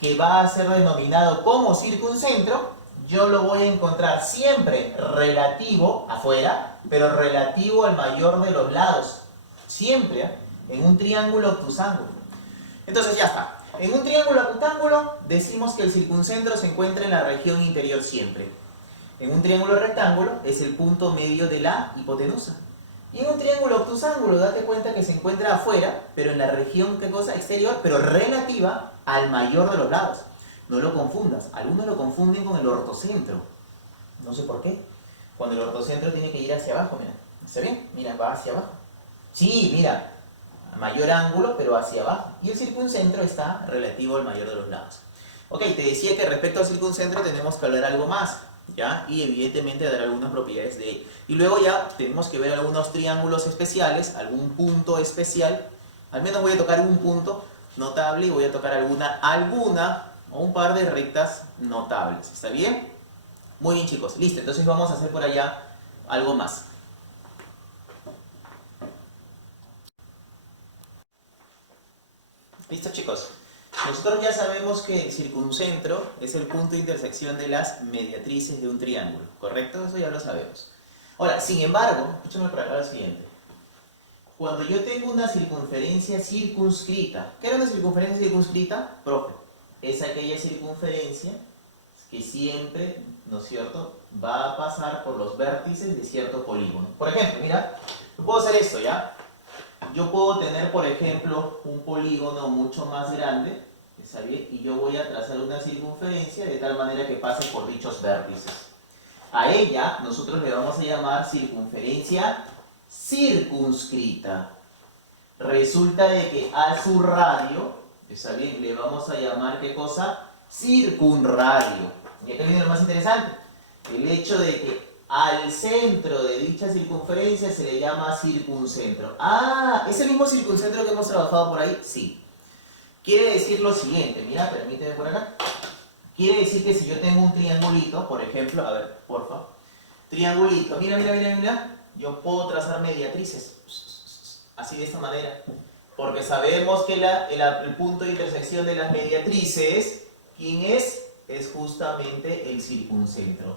que va a ser denominado como circuncentro, yo lo voy a encontrar siempre relativo afuera, pero relativo al mayor de los lados. Siempre, ¿eh? En un triángulo obtusángulo. Entonces ya está. En un triángulo acutángulo decimos que el circuncentro se encuentra en la región interior siempre. En un triángulo rectángulo es el punto medio de la hipotenusa. Y en un triángulo obtusángulo, date cuenta que se encuentra afuera, pero en la región, ¿qué cosa? Exterior, pero relativa al mayor de los lados. No lo confundas. Algunos lo confunden con el ortocentro. No sé por qué. Cuando el ortocentro tiene que ir hacia abajo, mira. ¿Está bien? Mira, va hacia abajo. Sí, mira. Mayor ángulo, pero hacia abajo. Y el circuncentro está relativo al mayor de los lados. Ok, te decía que respecto al circuncentro tenemos que hablar algo más, ¿ya? Y evidentemente dar algunas propiedades de él. Y luego ya tenemos que ver algunos triángulos especiales, algún punto especial. Al menos voy a tocar un punto notable y voy a tocar alguna o un par de rectas notables. ¿Está bien? Muy bien, chicos. Listo, entonces vamos a hacer por allá algo más. Listo, chicos. Nosotros ya sabemos que el circuncentro es el punto de intersección de las mediatrices de un triángulo, ¿correcto? Eso ya lo sabemos. Ahora, sin embargo, escúchame por acá lo siguiente. Cuando yo tengo una circunferencia circunscrita, ¿qué era una circunferencia circunscrita? Profe, es aquella circunferencia que siempre, ¿no es cierto?, va a pasar por los vértices de cierto polígono. Por ejemplo, mira, yo puedo hacer esto, ¿ya? Yo puedo tener, por ejemplo, un polígono mucho más grande, ¿está bien? Y yo voy a trazar una circunferencia de tal manera que pase por dichos vértices. A ella nosotros le vamos a llamar circunferencia circunscrita. Resulta de que a su radio, ¿está bien?, le vamos a llamar, ¿qué cosa? Circunradio. Y acá viene lo más interesante. El hecho de que al centro de dicha circunferencia se le llama circuncentro. Ah, ¿es el mismo circuncentro que hemos trabajado por ahí? Sí. Quiere decir lo siguiente, mira, permíteme por acá. Quiere decir que si yo tengo un triangulito, por ejemplo, a ver, porfa. Triangulito, mira, mira, mira, mira. Yo puedo trazar mediatrices. Así de esta manera. Porque sabemos que el punto de intersección de las mediatrices, ¿quién es? Es justamente el circuncentro.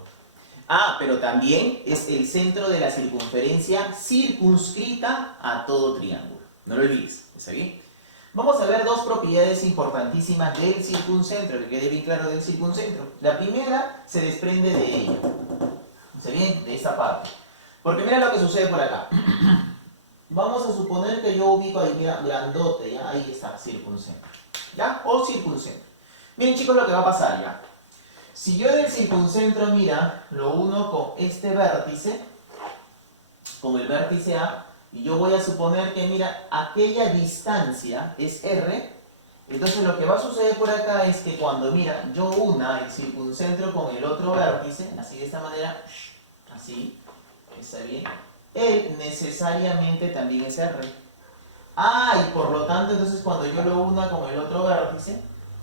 Ah, pero también es el centro de la circunferencia circunscrita a todo triángulo. No lo olvides, ¿está bien? Vamos a ver dos propiedades importantísimas del circuncentro, que quede bien claro del circuncentro. La primera se desprende de ella, ¿está bien? De esta parte. Porque mira lo que sucede por acá. Vamos a suponer que yo ubico ahí, mira, grandote, ¿ya? Ahí está, circuncentro. ¿Ya? O circuncentro. Miren chicos lo que va a pasar, ¿ya? Si yo del circuncentro, mira, lo uno con este vértice, con el vértice A, y yo voy a suponer que, mira, aquella distancia es R, entonces lo que va a suceder por acá es que cuando, mira, yo una el circuncentro con el otro vértice, así de esta manera, así, ¿está bien? Él necesariamente también es R. Ah, y por lo tanto, entonces cuando yo lo una con el otro vértice,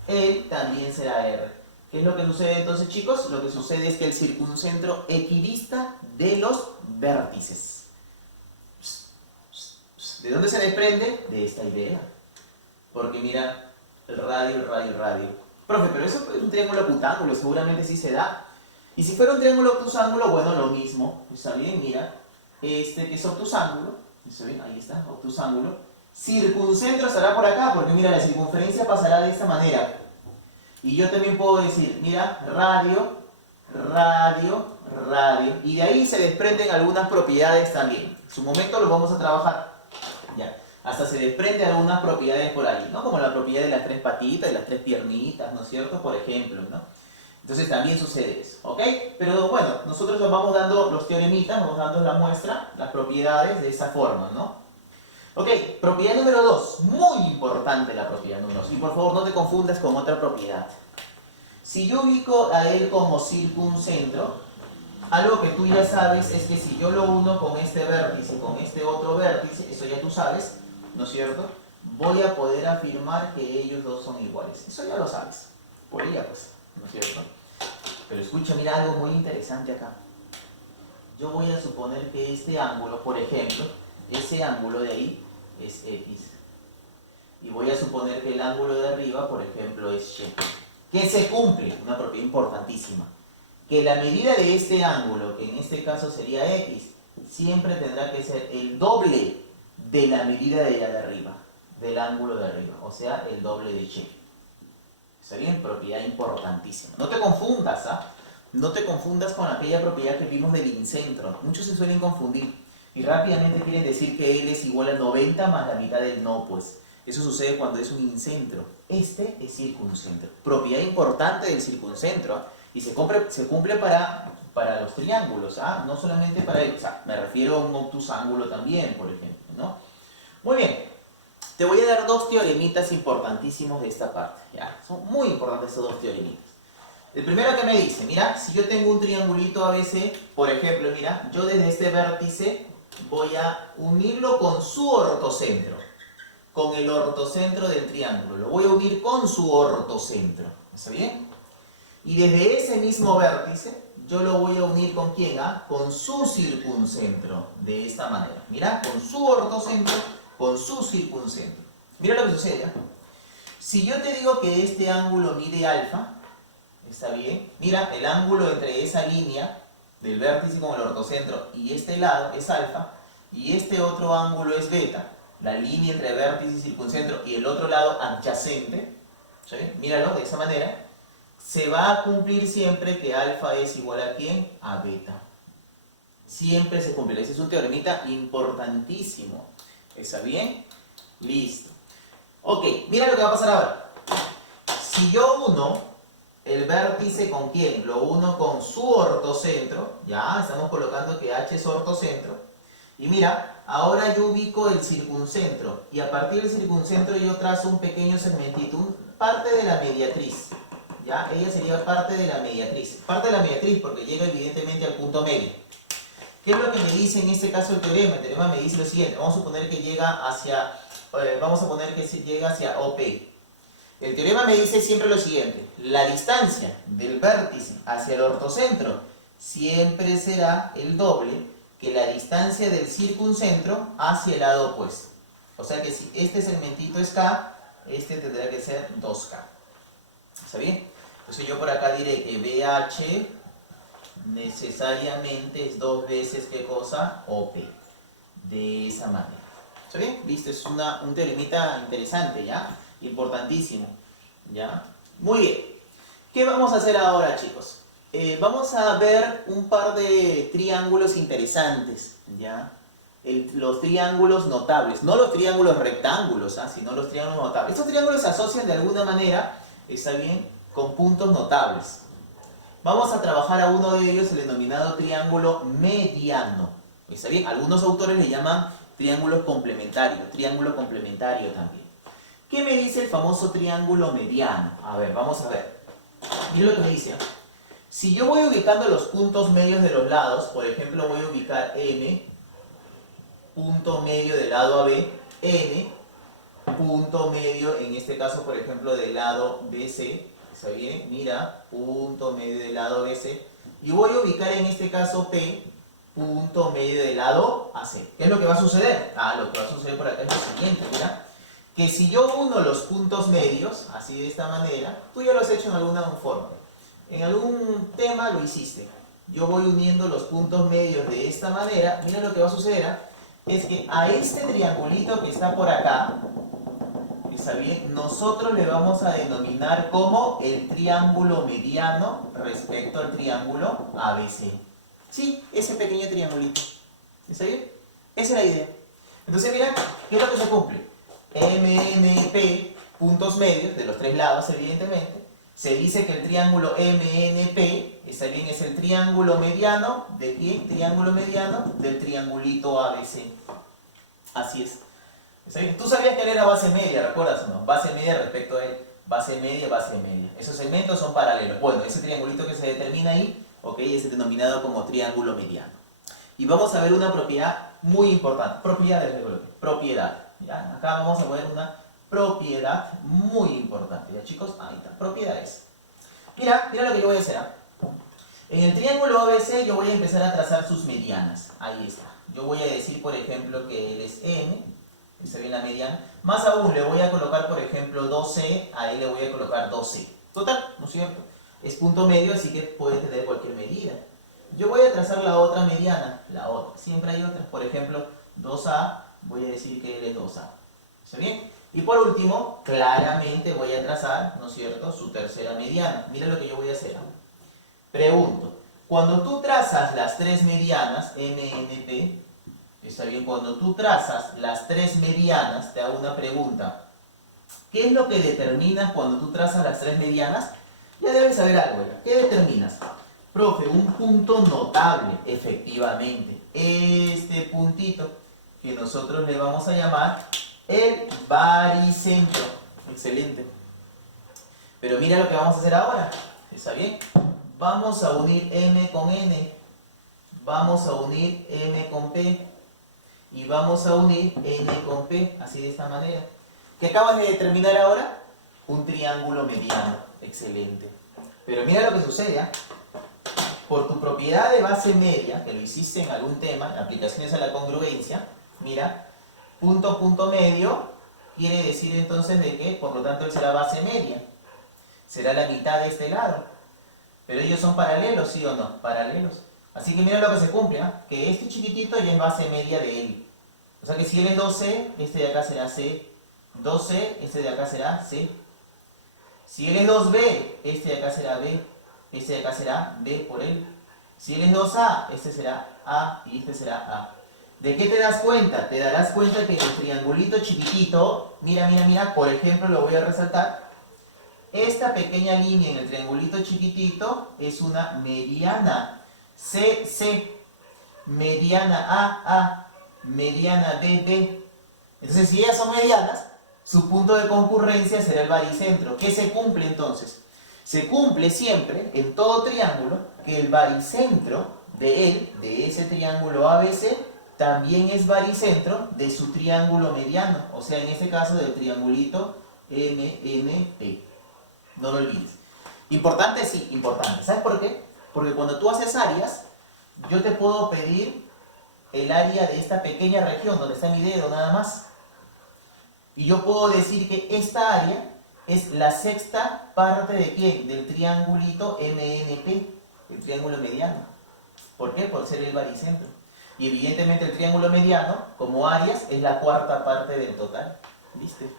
él también será R. ¿Qué es lo que sucede entonces, chicos? Lo que sucede es que el circuncentro equidista de los vértices. ¿De dónde se desprende? De esta idea. Porque mira, el radio, el radio, el radio. Profe, pero eso es un triángulo octángulo, seguramente sí se da. Y si fuera un triángulo obtusángulo, bueno, lo mismo. Está bien, mira. Este que es obtusángulo, ¿está bien? Ahí está, obtusángulo. Circuncentro estará por acá, porque mira, la circunferencia pasará de esta manera. Y yo también puedo decir, mira, radio, radio, radio. Y de ahí se desprenden algunas propiedades también. En su momento lo vamos a trabajar. Ya. Hasta se desprenden algunas propiedades por ahí, ¿no? Como la propiedad de las tres patitas, de las tres piernitas, ¿no es cierto? Por ejemplo, ¿no? Entonces también sucede eso, ¿ok? Pero bueno, nosotros nos vamos dando los teoremitas, vamos dando la muestra, las propiedades de esa forma, ¿no? Ok, propiedad número 2, muy importante la propiedad número 2, y por favor no te confundas con otra propiedad. Si yo ubico a él como circuncentro, algo que tú ya sabes es que si yo lo uno con este vértice, con este otro vértice, eso ya tú sabes, ¿no es cierto? Voy a poder afirmar que ellos dos son iguales, eso ya lo sabes, por ella pues, ¿no es cierto? Pero escucha, mira algo muy interesante acá. Yo voy a suponer que este ángulo, por ejemplo, ese ángulo de ahí es X. Y voy a suponer que el ángulo de arriba, por ejemplo, es Y. ¿Qué se cumple? Una propiedad importantísima. Que la medida de este ángulo, que en este caso sería X, siempre tendrá que ser el doble de la medida de la de arriba, del ángulo de arriba, o sea, el doble de Y. ¿Está bien? Propiedad importantísima. No te confundas, ¿ah? No te confundas con aquella propiedad que vimos del incentro. Muchos se suelen confundir y rápidamente quieren decir que L es igual a 90 más la mitad del no, pues. Eso sucede cuando es un incentro. Este es circuncentro. Propiedad importante del circuncentro, ¿ah? Y se cumple para los triángulos, ¿ah? No solamente para él. O sea, me refiero a un obtusángulo también, por ejemplo, ¿no? Muy bien. Te voy a dar dos teoremitas importantísimos de esta parte. ¿Ya? Son muy importantes estos dos teoremitas. El primero que me dice, mira, si yo tengo un triangulito ABC, por ejemplo, mira, yo desde este vértice voy a unirlo con su ortocentro, con el ortocentro del triángulo. Lo voy a unir con su ortocentro. ¿Está bien? Y desde ese mismo vértice, yo lo voy a unir ¿con quién? ¿Ah? Con su circuncentro, de esta manera. Mira, con su ortocentro, con su circuncentro. Mira lo que sucede. Si yo te digo que este ángulo mide alfa, ¿está bien? Mira, el ángulo entre esa línea del vértice con el ortocentro y este lado es alfa. y este otro ángulo es beta, la línea entre vértice y circuncentro y el otro lado adyacente, ¿sí? Míralo de esa manera, se va a cumplir siempre que alfa es igual a ¿quién? A beta. Siempre se cumple. Ese es un teoremita importantísimo. ¿Está bien? Listo. Ok, mira lo que va a pasar ahora. Si yo uno el vértice con quién, lo uno con su ortocentro, ya estamos colocando que H es ortocentro, y mira, ahora yo ubico el circuncentro, y a partir del circuncentro yo trazo un pequeño segmentito, parte de la mediatriz, ya, ella sería parte de la mediatriz, porque llega evidentemente al punto medio. ¿Qué es lo que me dice en este caso el teorema? El teorema me dice lo siguiente, vamos a suponer que llega hacia, llega hacia OP. El teorema me dice siempre lo siguiente, la distancia del vértice hacia el ortocentro siempre será el doble que la distancia del circuncentro hacia el lado opuesto. O sea que si este segmentito es K, este tendrá que ser 2K. ¿Está bien? Entonces yo por acá diré que BH necesariamente es 2 veces, ¿qué cosa? OP. De esa manera. ¿Está bien? Listo, es un teoremita interesante, ¿ya? Importantísimo, ¿ya? Muy bien. ¿Qué vamos a hacer ahora, chicos? Vamos a ver un par de triángulos interesantes, ¿ya? Los triángulos notables, no los triángulos rectángulos, sino los triángulos notables. Estos triángulos se asocian de alguna manera, ¿está bien?, con puntos notables. Vamos a trabajar a uno de ellos, el denominado triángulo mediano. ¿Está bien? Algunos autores le llaman triángulo complementario también. ¿Qué me dice el famoso triángulo mediano? A ver, vamos a ver. Mira lo que me dice. Si yo voy ubicando los puntos medios de los lados, por ejemplo, voy a ubicar M, punto medio del lado AB, N, punto medio, en este caso, por ejemplo, del lado BC, ¿está bien? Mira, punto medio del lado BC. Y voy a ubicar en este caso P, punto medio del lado AC. ¿Qué es lo que va a suceder? Lo que va a suceder por acá es lo siguiente, mira. Que si yo uno los puntos medios, así de esta manera, tú ya lo has hecho en alguna forma. En algún tema lo hiciste. Yo voy uniendo los puntos medios de esta manera. Mira lo que va a suceder. Es que a este triangulito que está por acá, ¿está bien?, nosotros le vamos a denominar como el triángulo mediano respecto al triángulo ABC. Sí, ese pequeño triangulito. ¿Está bien? Esa es la idea. Entonces, mira, ¿qué es lo que se cumple? MNP, puntos medios, de los tres lados, evidentemente. Se dice que el triángulo MNP, ¿está bien?, es el triángulo mediano, ¿de quién? Triángulo mediano del triangulito ABC. Así es. ¿Está bien? Tú sabías que él era base media, ¿recuerdas o no? Base media respecto a él. Base media, base media. Esos segmentos son paralelos. Bueno, ese triangulito que se determina ahí, ok, es denominado como triángulo mediano. Y vamos a ver una propiedad muy importante. Propiedad. ¿Ya? Acá vamos a ver una propiedad muy importante. ¿Ya, chicos? Ahí está. Propiedades. Mira lo que yo voy a hacer. En el triángulo ABC yo voy a empezar a trazar sus medianas. Ahí está. Yo voy a decir, por ejemplo, que él es M. Está bien la mediana. Más aún, le voy a colocar, por ejemplo, 2C. A él le voy a colocar 2C. Total, ¿no es cierto? Es punto medio, así que puede tener cualquier medida. Yo voy a trazar la otra mediana. La otra. Siempre hay otras. Por ejemplo, 2A. Voy a decir que él es 2A. ¿Está bien? Y por último, claramente voy a trazar, ¿no es cierto?, su tercera mediana. Mira lo que yo voy a hacer. Pregunto, cuando tú trazas las tres medianas, MNP, ¿está bien? Cuando tú trazas las tres medianas, te hago una pregunta. ¿Qué es lo que determinas cuando tú trazas las tres medianas? Ya debes saber algo, ¿verdad? ¿Qué determinas? Profe, un punto notable, efectivamente. Este puntito, que nosotros le vamos a llamar el baricentro. Excelente. Pero mira lo que vamos a hacer ahora. ¿Está bien? Vamos a unir M con N. Vamos a unir M con P. Y vamos a unir N con P. Así de esta manera. ¿Qué acabas de determinar ahora? Un triángulo mediano. Excelente. Pero mira lo que sucede. Por tu propiedad de base media, que lo hiciste en algún tema, aplicaciones a la congruencia, mira, punto medio, quiere decir entonces de que, por lo tanto, él será base media. Será la mitad de este lado. Pero ellos son paralelos, ¿sí o no? Paralelos. Así que mira lo que se cumple, ¿ah? Que este chiquitito ya es base media de él. O sea que si él es 2C, este de acá será C. 2C, este de acá será C. Si él es 2B, este de acá será B. Este de acá será B por él. Si él es 2A, este será A y este será A. ¿De qué te das cuenta? Te darás cuenta que el triangulito chiquitito, mira, mira, mira, por ejemplo, lo voy a resaltar. Esta pequeña línea en el triangulito chiquitito es una mediana. C, C, mediana A, A, mediana B, B. Entonces, si ellas son medianas, su punto de concurrencia será el baricentro. ¿Qué se cumple entonces? Se cumple siempre, en todo triángulo, que el baricentro de él, de ese triángulo ABC, también es baricentro de su triángulo mediano. O sea, en este caso, del triangulito MNP. No lo olvides. Importante, sí, importante. ¿Sabes por qué? Porque cuando tú haces áreas, yo te puedo pedir el área de esta pequeña región, donde está mi dedo nada más. Y yo puedo decir que esta área es la sexta parte de ¿quién? Del triangulito MNP, el triángulo mediano. ¿Por qué? Por ser el baricentro. Y evidentemente el triángulo mediano, como áreas, es la cuarta parte del total. ¿Viste?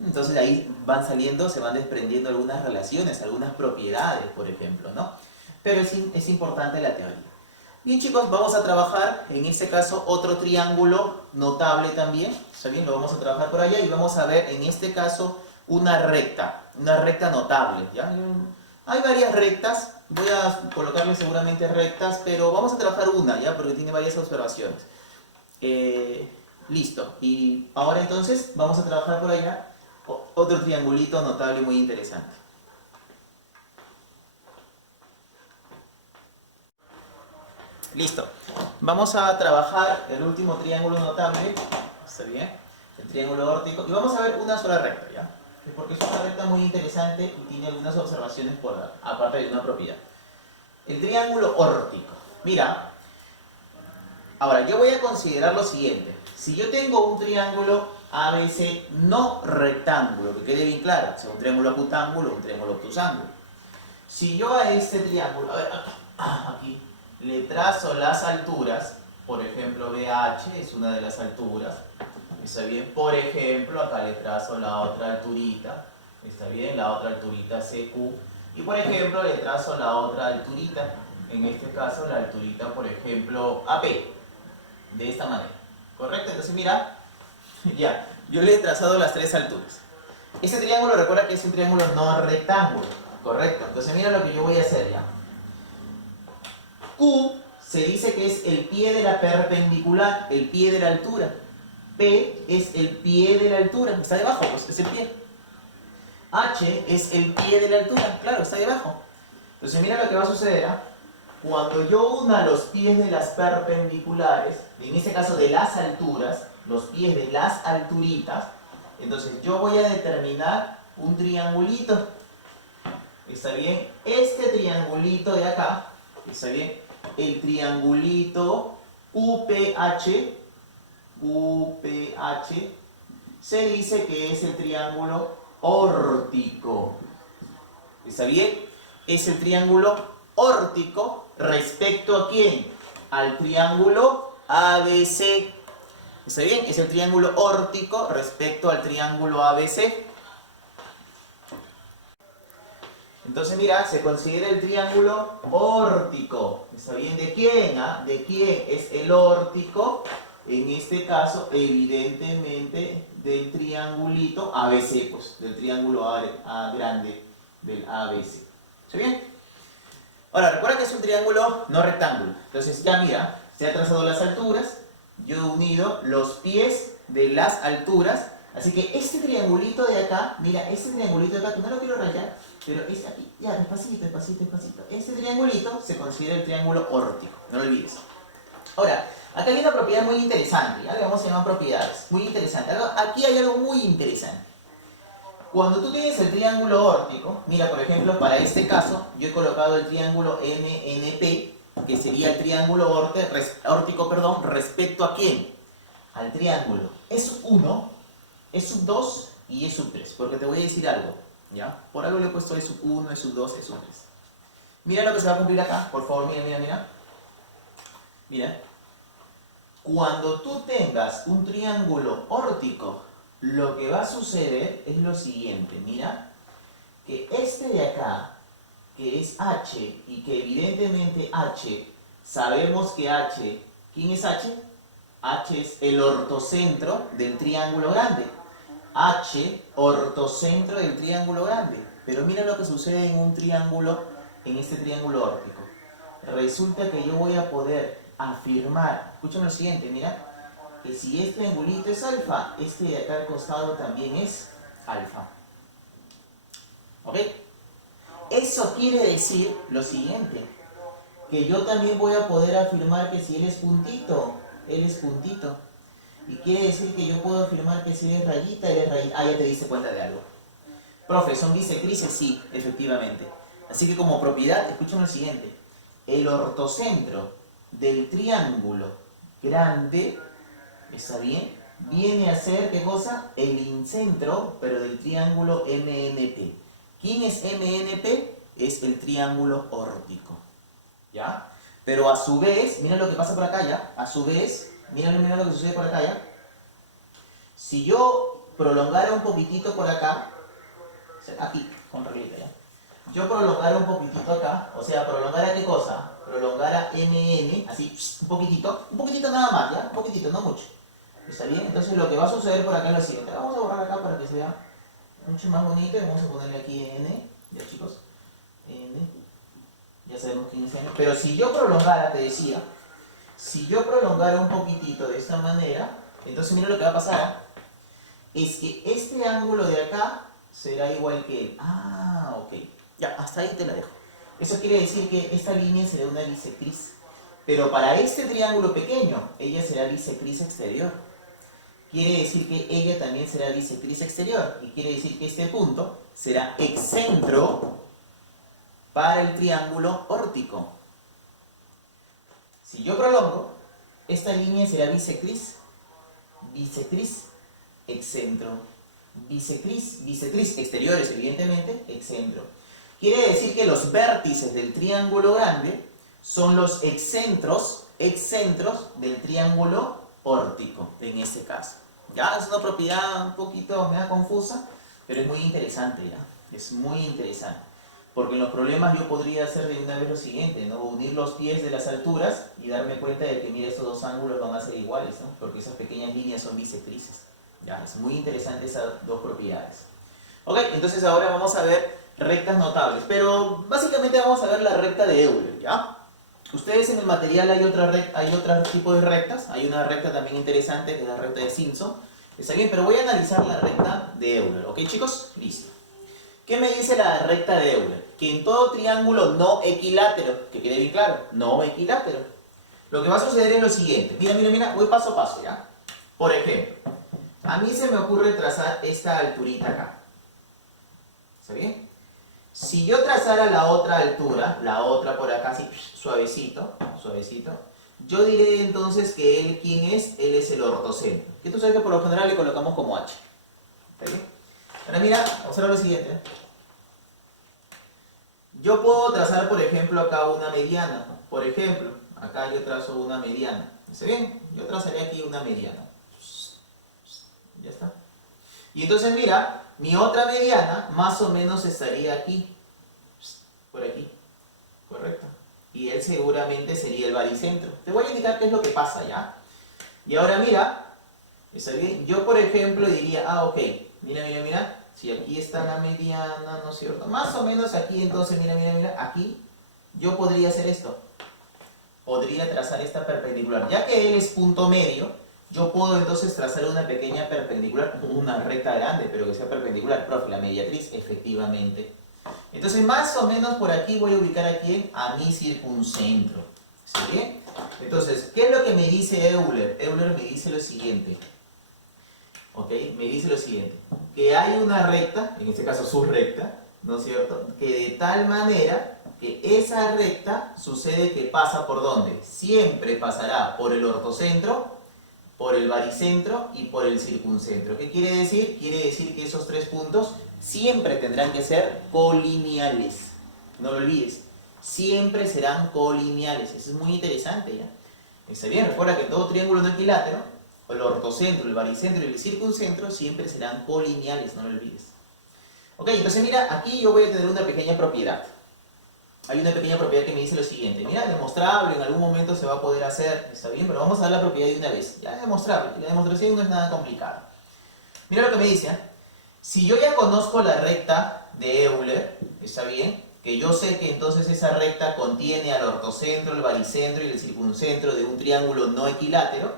Entonces ahí van saliendo, se van desprendiendo algunas relaciones, algunas propiedades, por ejemplo, ¿no? Pero es importante la teoría. Bien, chicos, vamos a trabajar, en este caso, otro triángulo notable también. ¿Está bien? Lo vamos a trabajar por allá y vamos a ver, en este caso, una recta notable, ¿ya? Hay varias rectas, voy a colocarle seguramente rectas, pero vamos a trabajar una, ¿ya? Porque tiene varias observaciones. Listo. Y ahora entonces vamos a trabajar por allá otro triangulito notable muy interesante. Listo. Vamos a trabajar el último triángulo notable. ¿Está bien? El triángulo órtico. Y vamos a ver una sola recta, ¿ya? Porque es una recta muy interesante y tiene algunas observaciones por dar, aparte de una propiedad. El triángulo órtico. Mira, ahora yo voy a considerar lo siguiente. Si yo tengo un triángulo ABC no rectángulo, que quede bien claro, o sea, un triángulo acutángulo, un triángulo obtusángulo. Si yo a este triángulo, a ver, aquí, le trazo las alturas, por ejemplo, BH es una de las alturas, ¿está bien? Por ejemplo, acá le trazo la otra alturita, ¿está bien? La otra alturita CQ. Y por ejemplo, le trazo la otra alturita, en este caso la alturita, por ejemplo, AP, de esta manera, ¿correcto? Entonces mira, ya, yo le he trazado las tres alturas. Este triángulo, recuerda que es un triángulo no rectángulo, ¿correcto? Entonces mira lo que yo voy a hacer ya. Q se dice que es el pie de la perpendicular, el pie de la altura. P es el pie de la altura, está debajo, pues es el pie. H es el pie de la altura, claro, está debajo. Entonces mira lo que va a suceder, ¿eh? Cuando yo una los pies de las perpendiculares, en este caso de las alturas, los pies de las alturitas, entonces yo voy a determinar un triangulito. ¿Está bien? Este triangulito de acá, ¿está bien? El triangulito UPH, se dice que es el triángulo órtico. ¿Está bien? Es el triángulo órtico respecto a ¿quién? Al triángulo ABC. ¿Está bien? Es el triángulo órtico respecto al triángulo ABC. Entonces mira, se considera el triángulo órtico. ¿Está bien? ¿De quién? ¿Ah? ¿De quién es el órtico? En este caso, evidentemente, del triangulito ABC, pues, del triángulo A grande del ABC. ¿Está bien? Ahora, recuerda que es un triángulo no rectángulo. Entonces ya mira, se han trazado las alturas, yo he unido los pies de las alturas. Así que este triangulito de acá, mira, este triangulito de acá, que no lo quiero rayar, pero es aquí, ya, despacito, despacito, despacito. Este triangulito se considera el triángulo órtico, no lo olvides. Ahora, acá hay una propiedad muy interesante, ya le vamos a llamar propiedades, muy interesante. Aquí hay algo muy interesante. Cuando tú tienes el triángulo órtico, mira, por ejemplo, para este caso, yo he colocado el triángulo MNP, que sería el triángulo órtico, respecto a ¿quién? Al triángulo. Es sub 1, es sub 2 y es sub 3, porque te voy a decir algo, ¿ya? Por algo le he puesto es sub 1, es sub 2, es sub 3. Mira lo que se va a cumplir acá, por favor, mira, mira, mira. Mira, cuando tú tengas un triángulo órtico, lo que va a suceder es lo siguiente. Mira, que este de acá, que es H, y que evidentemente H, sabemos que H, ¿quién es H? H es el ortocentro del triángulo grande. H, ortocentro del triángulo grande. Pero mira lo que sucede en un triángulo, en este triángulo órtico. Resulta que yo voy a poder afirmar, escúchame lo siguiente, mira, que si este triangulito es alfa, este de acá al costado también es alfa. ¿Ok? Eso quiere decir lo siguiente, que yo también voy a poder afirmar que si él es puntito, él es puntito. Y quiere decir que yo puedo afirmar que si él es rayita, él es rayita. Ah, ya te diste cuenta de algo. Profe, ¿son bisectrices? Sí, efectivamente. Así que como propiedad, escúchame lo siguiente. El ortocentro del triángulo grande, ¿está bien? Viene a ser, ¿qué cosa? El incentro, pero del triángulo MNP. ¿Quién es MNP? Es el triángulo órtico. ¿Ya? Pero a su vez, mira lo que pasa por acá ya. A su vez, mira lo que sucede por acá ya. Si yo prolongara un poquitito por acá, aquí, con reglita ya. Yo prolongara un poquitito acá, o sea, prolongara ¿qué cosa? Prolongara MN, así, un poquitito nada más, ¿ya? Un poquitito, no mucho. ¿Está bien? Entonces lo que va a suceder por acá es lo siguiente. Vamos a borrar acá para que sea mucho más bonito y vamos a ponerle aquí N, ya chicos, N, ya sabemos quién es N. Pero si yo prolongara, te decía, si yo prolongara un poquitito de esta manera, entonces mira lo que va a pasar, es que este ángulo de acá será igual que él. Ah, ok. Ya, hasta ahí te la dejo. Eso quiere decir que esta línea será una bisectriz. Pero para este triángulo pequeño, ella será bisectriz exterior. Quiere decir que ella también será bisectriz exterior. Y quiere decir que este punto será excentro para el triángulo órtico. Si yo prolongo, esta línea será bisectriz. Bisectriz, excentro. Bisectriz, bisectriz, exteriores evidentemente, excentro. Quiere decir que los vértices del triángulo grande son los excentros del triángulo órtico, en este caso. Ya es una propiedad un poquito media confusa, pero es muy interesante ya. Es muy interesante. Porque en los problemas yo podría hacer de una vez lo siguiente, ¿no? Unir los pies de las alturas y darme cuenta de que, mira, estos dos ángulos van a ser iguales, ¿no? Porque esas pequeñas líneas son bisectrices. Ya, es muy interesante esas dos propiedades. Ok, entonces ahora vamos a ver rectas notables, pero básicamente vamos a ver la recta de Euler, ¿ya? Ustedes en el material hay otro tipo de rectas, hay una recta también interesante que es la recta de Simpson, está bien, pero voy a analizar la recta de Euler, ¿ok chicos? Listo. ¿Qué me dice la recta de Euler? Que en todo triángulo no equilátero, que quede bien claro, no equilátero, lo que va a suceder es lo siguiente, mira, voy paso a paso, ¿ya? Por ejemplo, a mí se me ocurre trazar esta alturita acá, ¿está bien? Si yo trazara la otra altura, la otra por acá así, suavecito, yo diré entonces que él, ¿quién es? Él es el ortocentro. Que tú sabes que por lo general le colocamos como H. ¿Está bien? Ahora mira, observa lo siguiente. Yo puedo trazar, por ejemplo, acá una mediana. Por ejemplo, acá yo trazo una mediana. ¿Está bien? Yo trazaré aquí una mediana. Ya está. Y entonces mira, mi otra mediana más o menos estaría aquí, por aquí, correcto. Y él seguramente sería el baricentro. Te voy a indicar qué es lo que pasa, ¿ya? Y ahora mira, ¿está bien? Yo por ejemplo diría, ah, ok, mira, si aquí está la mediana, ¿no es cierto? Más o menos aquí, entonces, mira, aquí, yo podría hacer esto. Podría trazar esta perpendicular. Ya que él es punto medio, yo puedo entonces trazar una pequeña perpendicular, una recta grande, pero que sea perpendicular. Profe, la mediatriz, efectivamente. Entonces, más o menos por aquí voy a ubicar a quién, a mi circuncentro. ¿Sí bien? Entonces, ¿qué es lo que me dice Euler? Euler me dice lo siguiente. ¿Ok? Me dice lo siguiente. Que hay una recta, en este caso su recta, ¿no es cierto? Que de tal manera que esa recta sucede que pasa por ¿dónde? Siempre pasará por el ortocentro, por el baricentro y por el circuncentro. ¿Qué quiere decir? Quiere decir que esos tres puntos siempre tendrán que ser colineales. No lo olvides. Siempre serán colineales. Eso es muy interesante, ¿ya? ¿Está bien? Recuerda que todo triángulo no equilátero, el ortocentro, el baricentro y el circuncentro siempre serán colineales, no lo olvides. Ok, entonces mira, aquí yo voy a tener una pequeña propiedad. Hay una pequeña propiedad que me dice lo siguiente. Mira, demostrable, en algún momento se va a poder hacer, está bien, pero vamos a dar la propiedad de una vez. Ya es demostrable, la demostración no es nada complicada. Mira lo que me dice, ¿eh? Si yo ya conozco la recta de Euler, está bien, que yo sé que entonces esa recta contiene al ortocentro, el baricentro y el circuncentro de un triángulo no equilátero,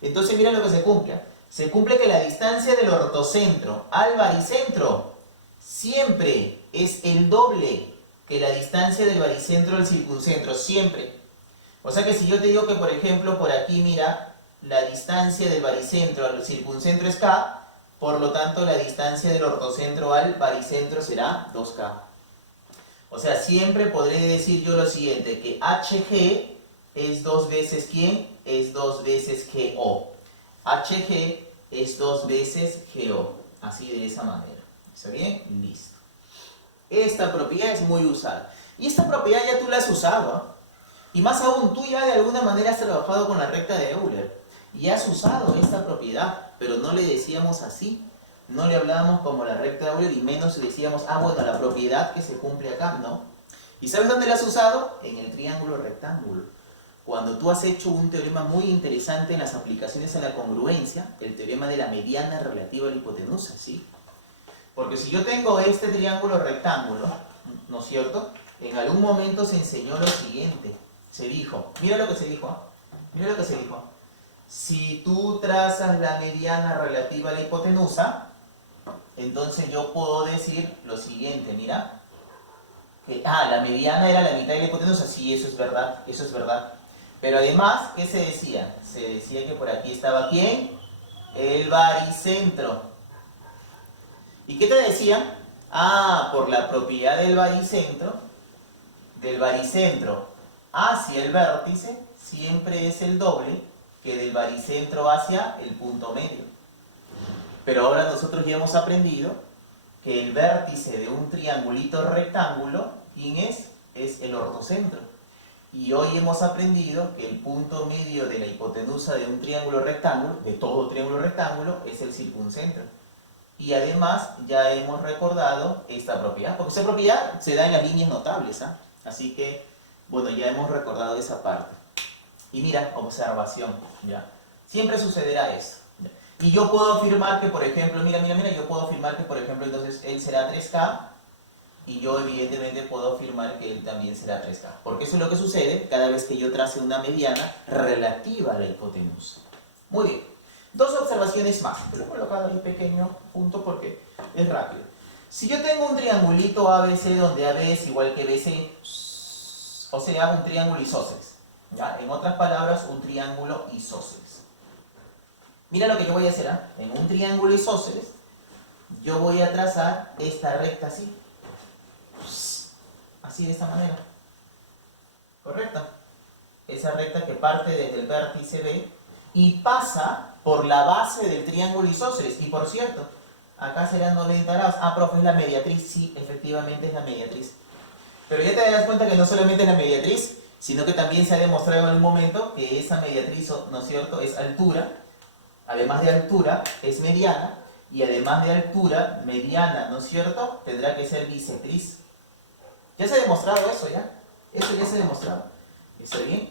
entonces mira lo que se cumple. Se cumple que la distancia del ortocentro al baricentro siempre es el doble que la distancia del baricentro al circuncentro, siempre. O sea que si yo te digo que, por ejemplo, por aquí, mira, la distancia del baricentro al circuncentro es K, por lo tanto la distancia del ortocentro al baricentro será 2K. O sea, siempre podré decir yo lo siguiente, que HG es 2 veces ¿quién? Es 2 veces GO. HG es 2 veces GO. Así de esa manera. ¿Está bien? Listo. Esta propiedad es muy usada. Y esta propiedad ya tú la has usado, ¿eh? Y más aún, tú ya de alguna manera has trabajado con la recta de Euler. Y has usado esta propiedad, pero no le decíamos así. No le hablábamos como la recta de Euler y menos le decíamos, ah, bueno, la propiedad que se cumple acá, ¿no? ¿Y sabes dónde la has usado? En el triángulo rectángulo. Cuando tú has hecho un teorema muy interesante en las aplicaciones a la congruencia, el teorema de la mediana relativa a la hipotenusa, ¿sí? Porque si yo tengo este triángulo rectángulo, ¿no es cierto? En algún momento se enseñó lo siguiente. Se dijo, mira lo que se dijo, mira lo que se dijo. Si tú trazas la mediana relativa a la hipotenusa, entonces yo puedo decir lo siguiente, mira. Que, la mediana era la mitad de la hipotenusa. Sí, eso es verdad, eso es verdad. Pero además, ¿qué se decía? Se decía que por aquí estaba ¿quién? El baricentro. ¿Y qué te decían? Por la propiedad del baricentro hacia el vértice, siempre es el doble que del baricentro hacia el punto medio. Pero ahora nosotros ya hemos aprendido que el vértice de un triangulito rectángulo, ¿quién es? Es el ortocentro. Y hoy hemos aprendido que el punto medio de la hipotenusa de un triángulo rectángulo, de todo triángulo rectángulo, es el circuncentro. Y además ya hemos recordado esta propiedad, porque esa propiedad se da en las líneas notables, ¿ah? Así que, bueno, ya hemos recordado esa parte. Y mira, observación, ¿ya? Siempre sucederá esto. ¿Ya? Y yo puedo afirmar que, por ejemplo, mira, yo puedo afirmar que, por ejemplo, entonces él será 3K, y yo evidentemente puedo afirmar que él también será 3K. Porque eso es lo que sucede cada vez que yo trace una mediana relativa a la hipotenusa. Muy bien. Dos observaciones más. Pero he colocado ahí pequeño punto porque es rápido. Si yo tengo un triangulito ABC donde AB es igual que BC, o sea, un triángulo isósceles. ¿Ya? En otras palabras, un triángulo isósceles. Mira lo que yo voy a hacer. En un triángulo isósceles, yo voy a trazar esta recta así. Así de esta manera. ¿Correcto? Esa recta que parte desde el vértice B y pasa por la base del triángulo isósceles. Y por cierto, acá serán 90 grados. Profe, es la mediatriz. Sí, efectivamente es la mediatriz. Pero ya te das cuenta que no solamente es la mediatriz, sino que también se ha demostrado en algún momento que esa mediatriz, ¿no es cierto?, es altura. Además de altura, es mediana. Y además de altura, mediana, ¿no es cierto?, tendrá que ser bisectriz. Ya se ha demostrado eso, ¿ya? Eso ya se ha demostrado. ¿Está bien?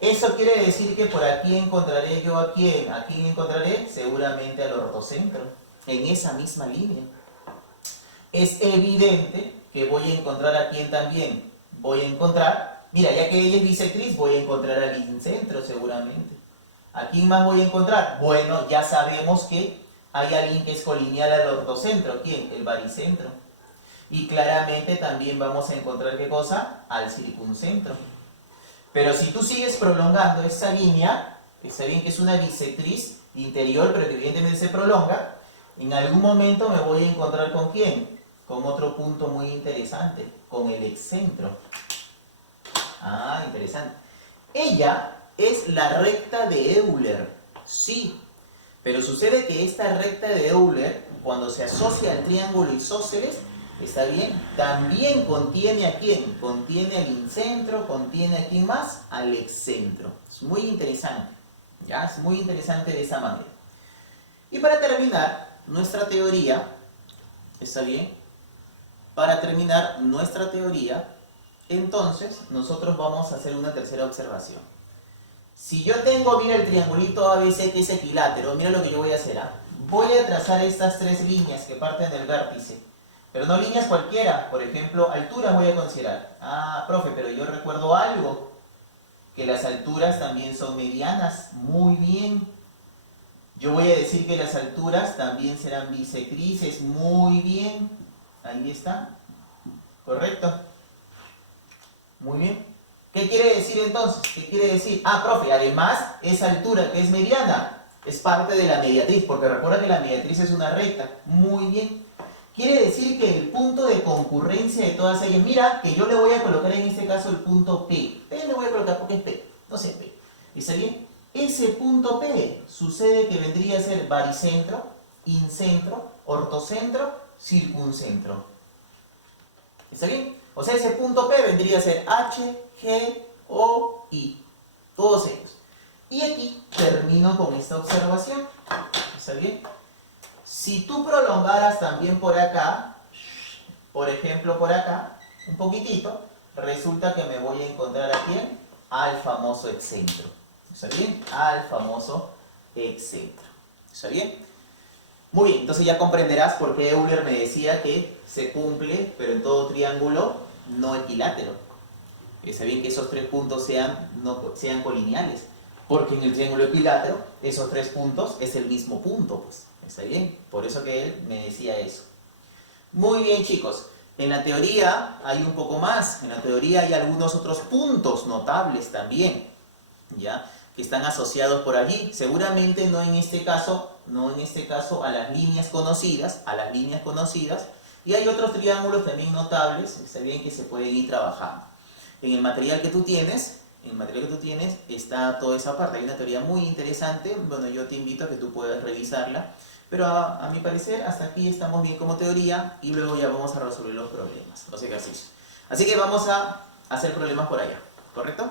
Eso quiere decir que por aquí encontraré yo a quién. ¿A quién encontraré? Seguramente al ortocentro. En esa misma línea. Es evidente que voy a encontrar a quién también. Voy a encontrar, mira, ya que ella es bisectriz, voy a encontrar al incentro seguramente. ¿A quién más voy a encontrar? Bueno, ya sabemos que hay alguien que es colineal al ortocentro. ¿Quién? El baricentro. Y claramente también vamos a encontrar, ¿qué cosa? Al circuncentro. Pero si tú sigues prolongando esa línea, está bien que es una bisectriz interior, pero que evidentemente se prolonga, en algún momento me voy a encontrar ¿con quién? Con otro punto muy interesante, con el excentro. Interesante. Ella es la recta de Euler, sí, pero sucede que esta recta de Euler, cuando se asocia al triángulo isósceles, ¿Está bien? También contiene a quién, contiene al incentro, contiene a quién más, al excentro. Es muy interesante, ¿ya? Es muy interesante de esa manera. Y para terminar nuestra teoría, ¿está bien? Para terminar nuestra teoría, entonces nosotros vamos a hacer una tercera observación. Si yo tengo, mira el triangulito ABC que es equilátero, mira lo que yo voy a hacer, ¿ah? Voy a trazar estas tres líneas que parten del vértice, pero no líneas cualquiera, por ejemplo, alturas voy a considerar. Ah, profe, pero yo recuerdo algo, que las alturas también son medianas, muy bien. Yo voy a decir que las alturas también serán bisectrices, muy bien. Ahí está, ¿correcto? Muy bien. ¿Qué quiere decir entonces? ¿Qué quiere decir? Ah, profe, además, esa altura que es mediana es parte de la mediatriz, porque recuerda que la mediatriz es una recta. Muy bien. Quiere decir que el punto de concurrencia de todas ellas, mira, que yo le voy a colocar en este caso el punto P. P le voy a colocar porque es P, no sé P. ¿Está bien? Ese punto P sucede que vendría a ser baricentro, incentro, ortocentro, circuncentro. ¿Está bien? O sea, ese punto P vendría a ser H, G, O, I. Todos ellos. Y aquí termino con esta observación. ¿Está bien? Si tú prolongaras también por acá, por ejemplo por acá, un poquitito, resulta que me voy a encontrar aquí al famoso excentro. ¿Está bien? Al famoso excentro. ¿Está bien? Muy bien, entonces ya comprenderás por qué Euler me decía que se cumple, pero en todo triángulo no equilátero. Está bien que esos tres puntos sean colineales, porque en el triángulo equilátero esos tres puntos es el mismo punto, pues. ¿Está bien? Por eso que él me decía eso. Muy bien, chicos. En la teoría hay un poco más. En la teoría hay algunos otros puntos notables también, ¿ya? Que están asociados por allí. Seguramente no en este caso a las líneas conocidas, y hay otros triángulos también notables, está bien, que se pueden ir trabajando. En el material que tú tienes, está toda esa parte. Hay una teoría muy interesante, bueno, yo te invito a que tú puedas revisarla, pero a mi parecer hasta aquí estamos bien como teoría y luego ya vamos a resolver los problemas, los ejercicios. Así que vamos a hacer problemas por allá, ¿correcto?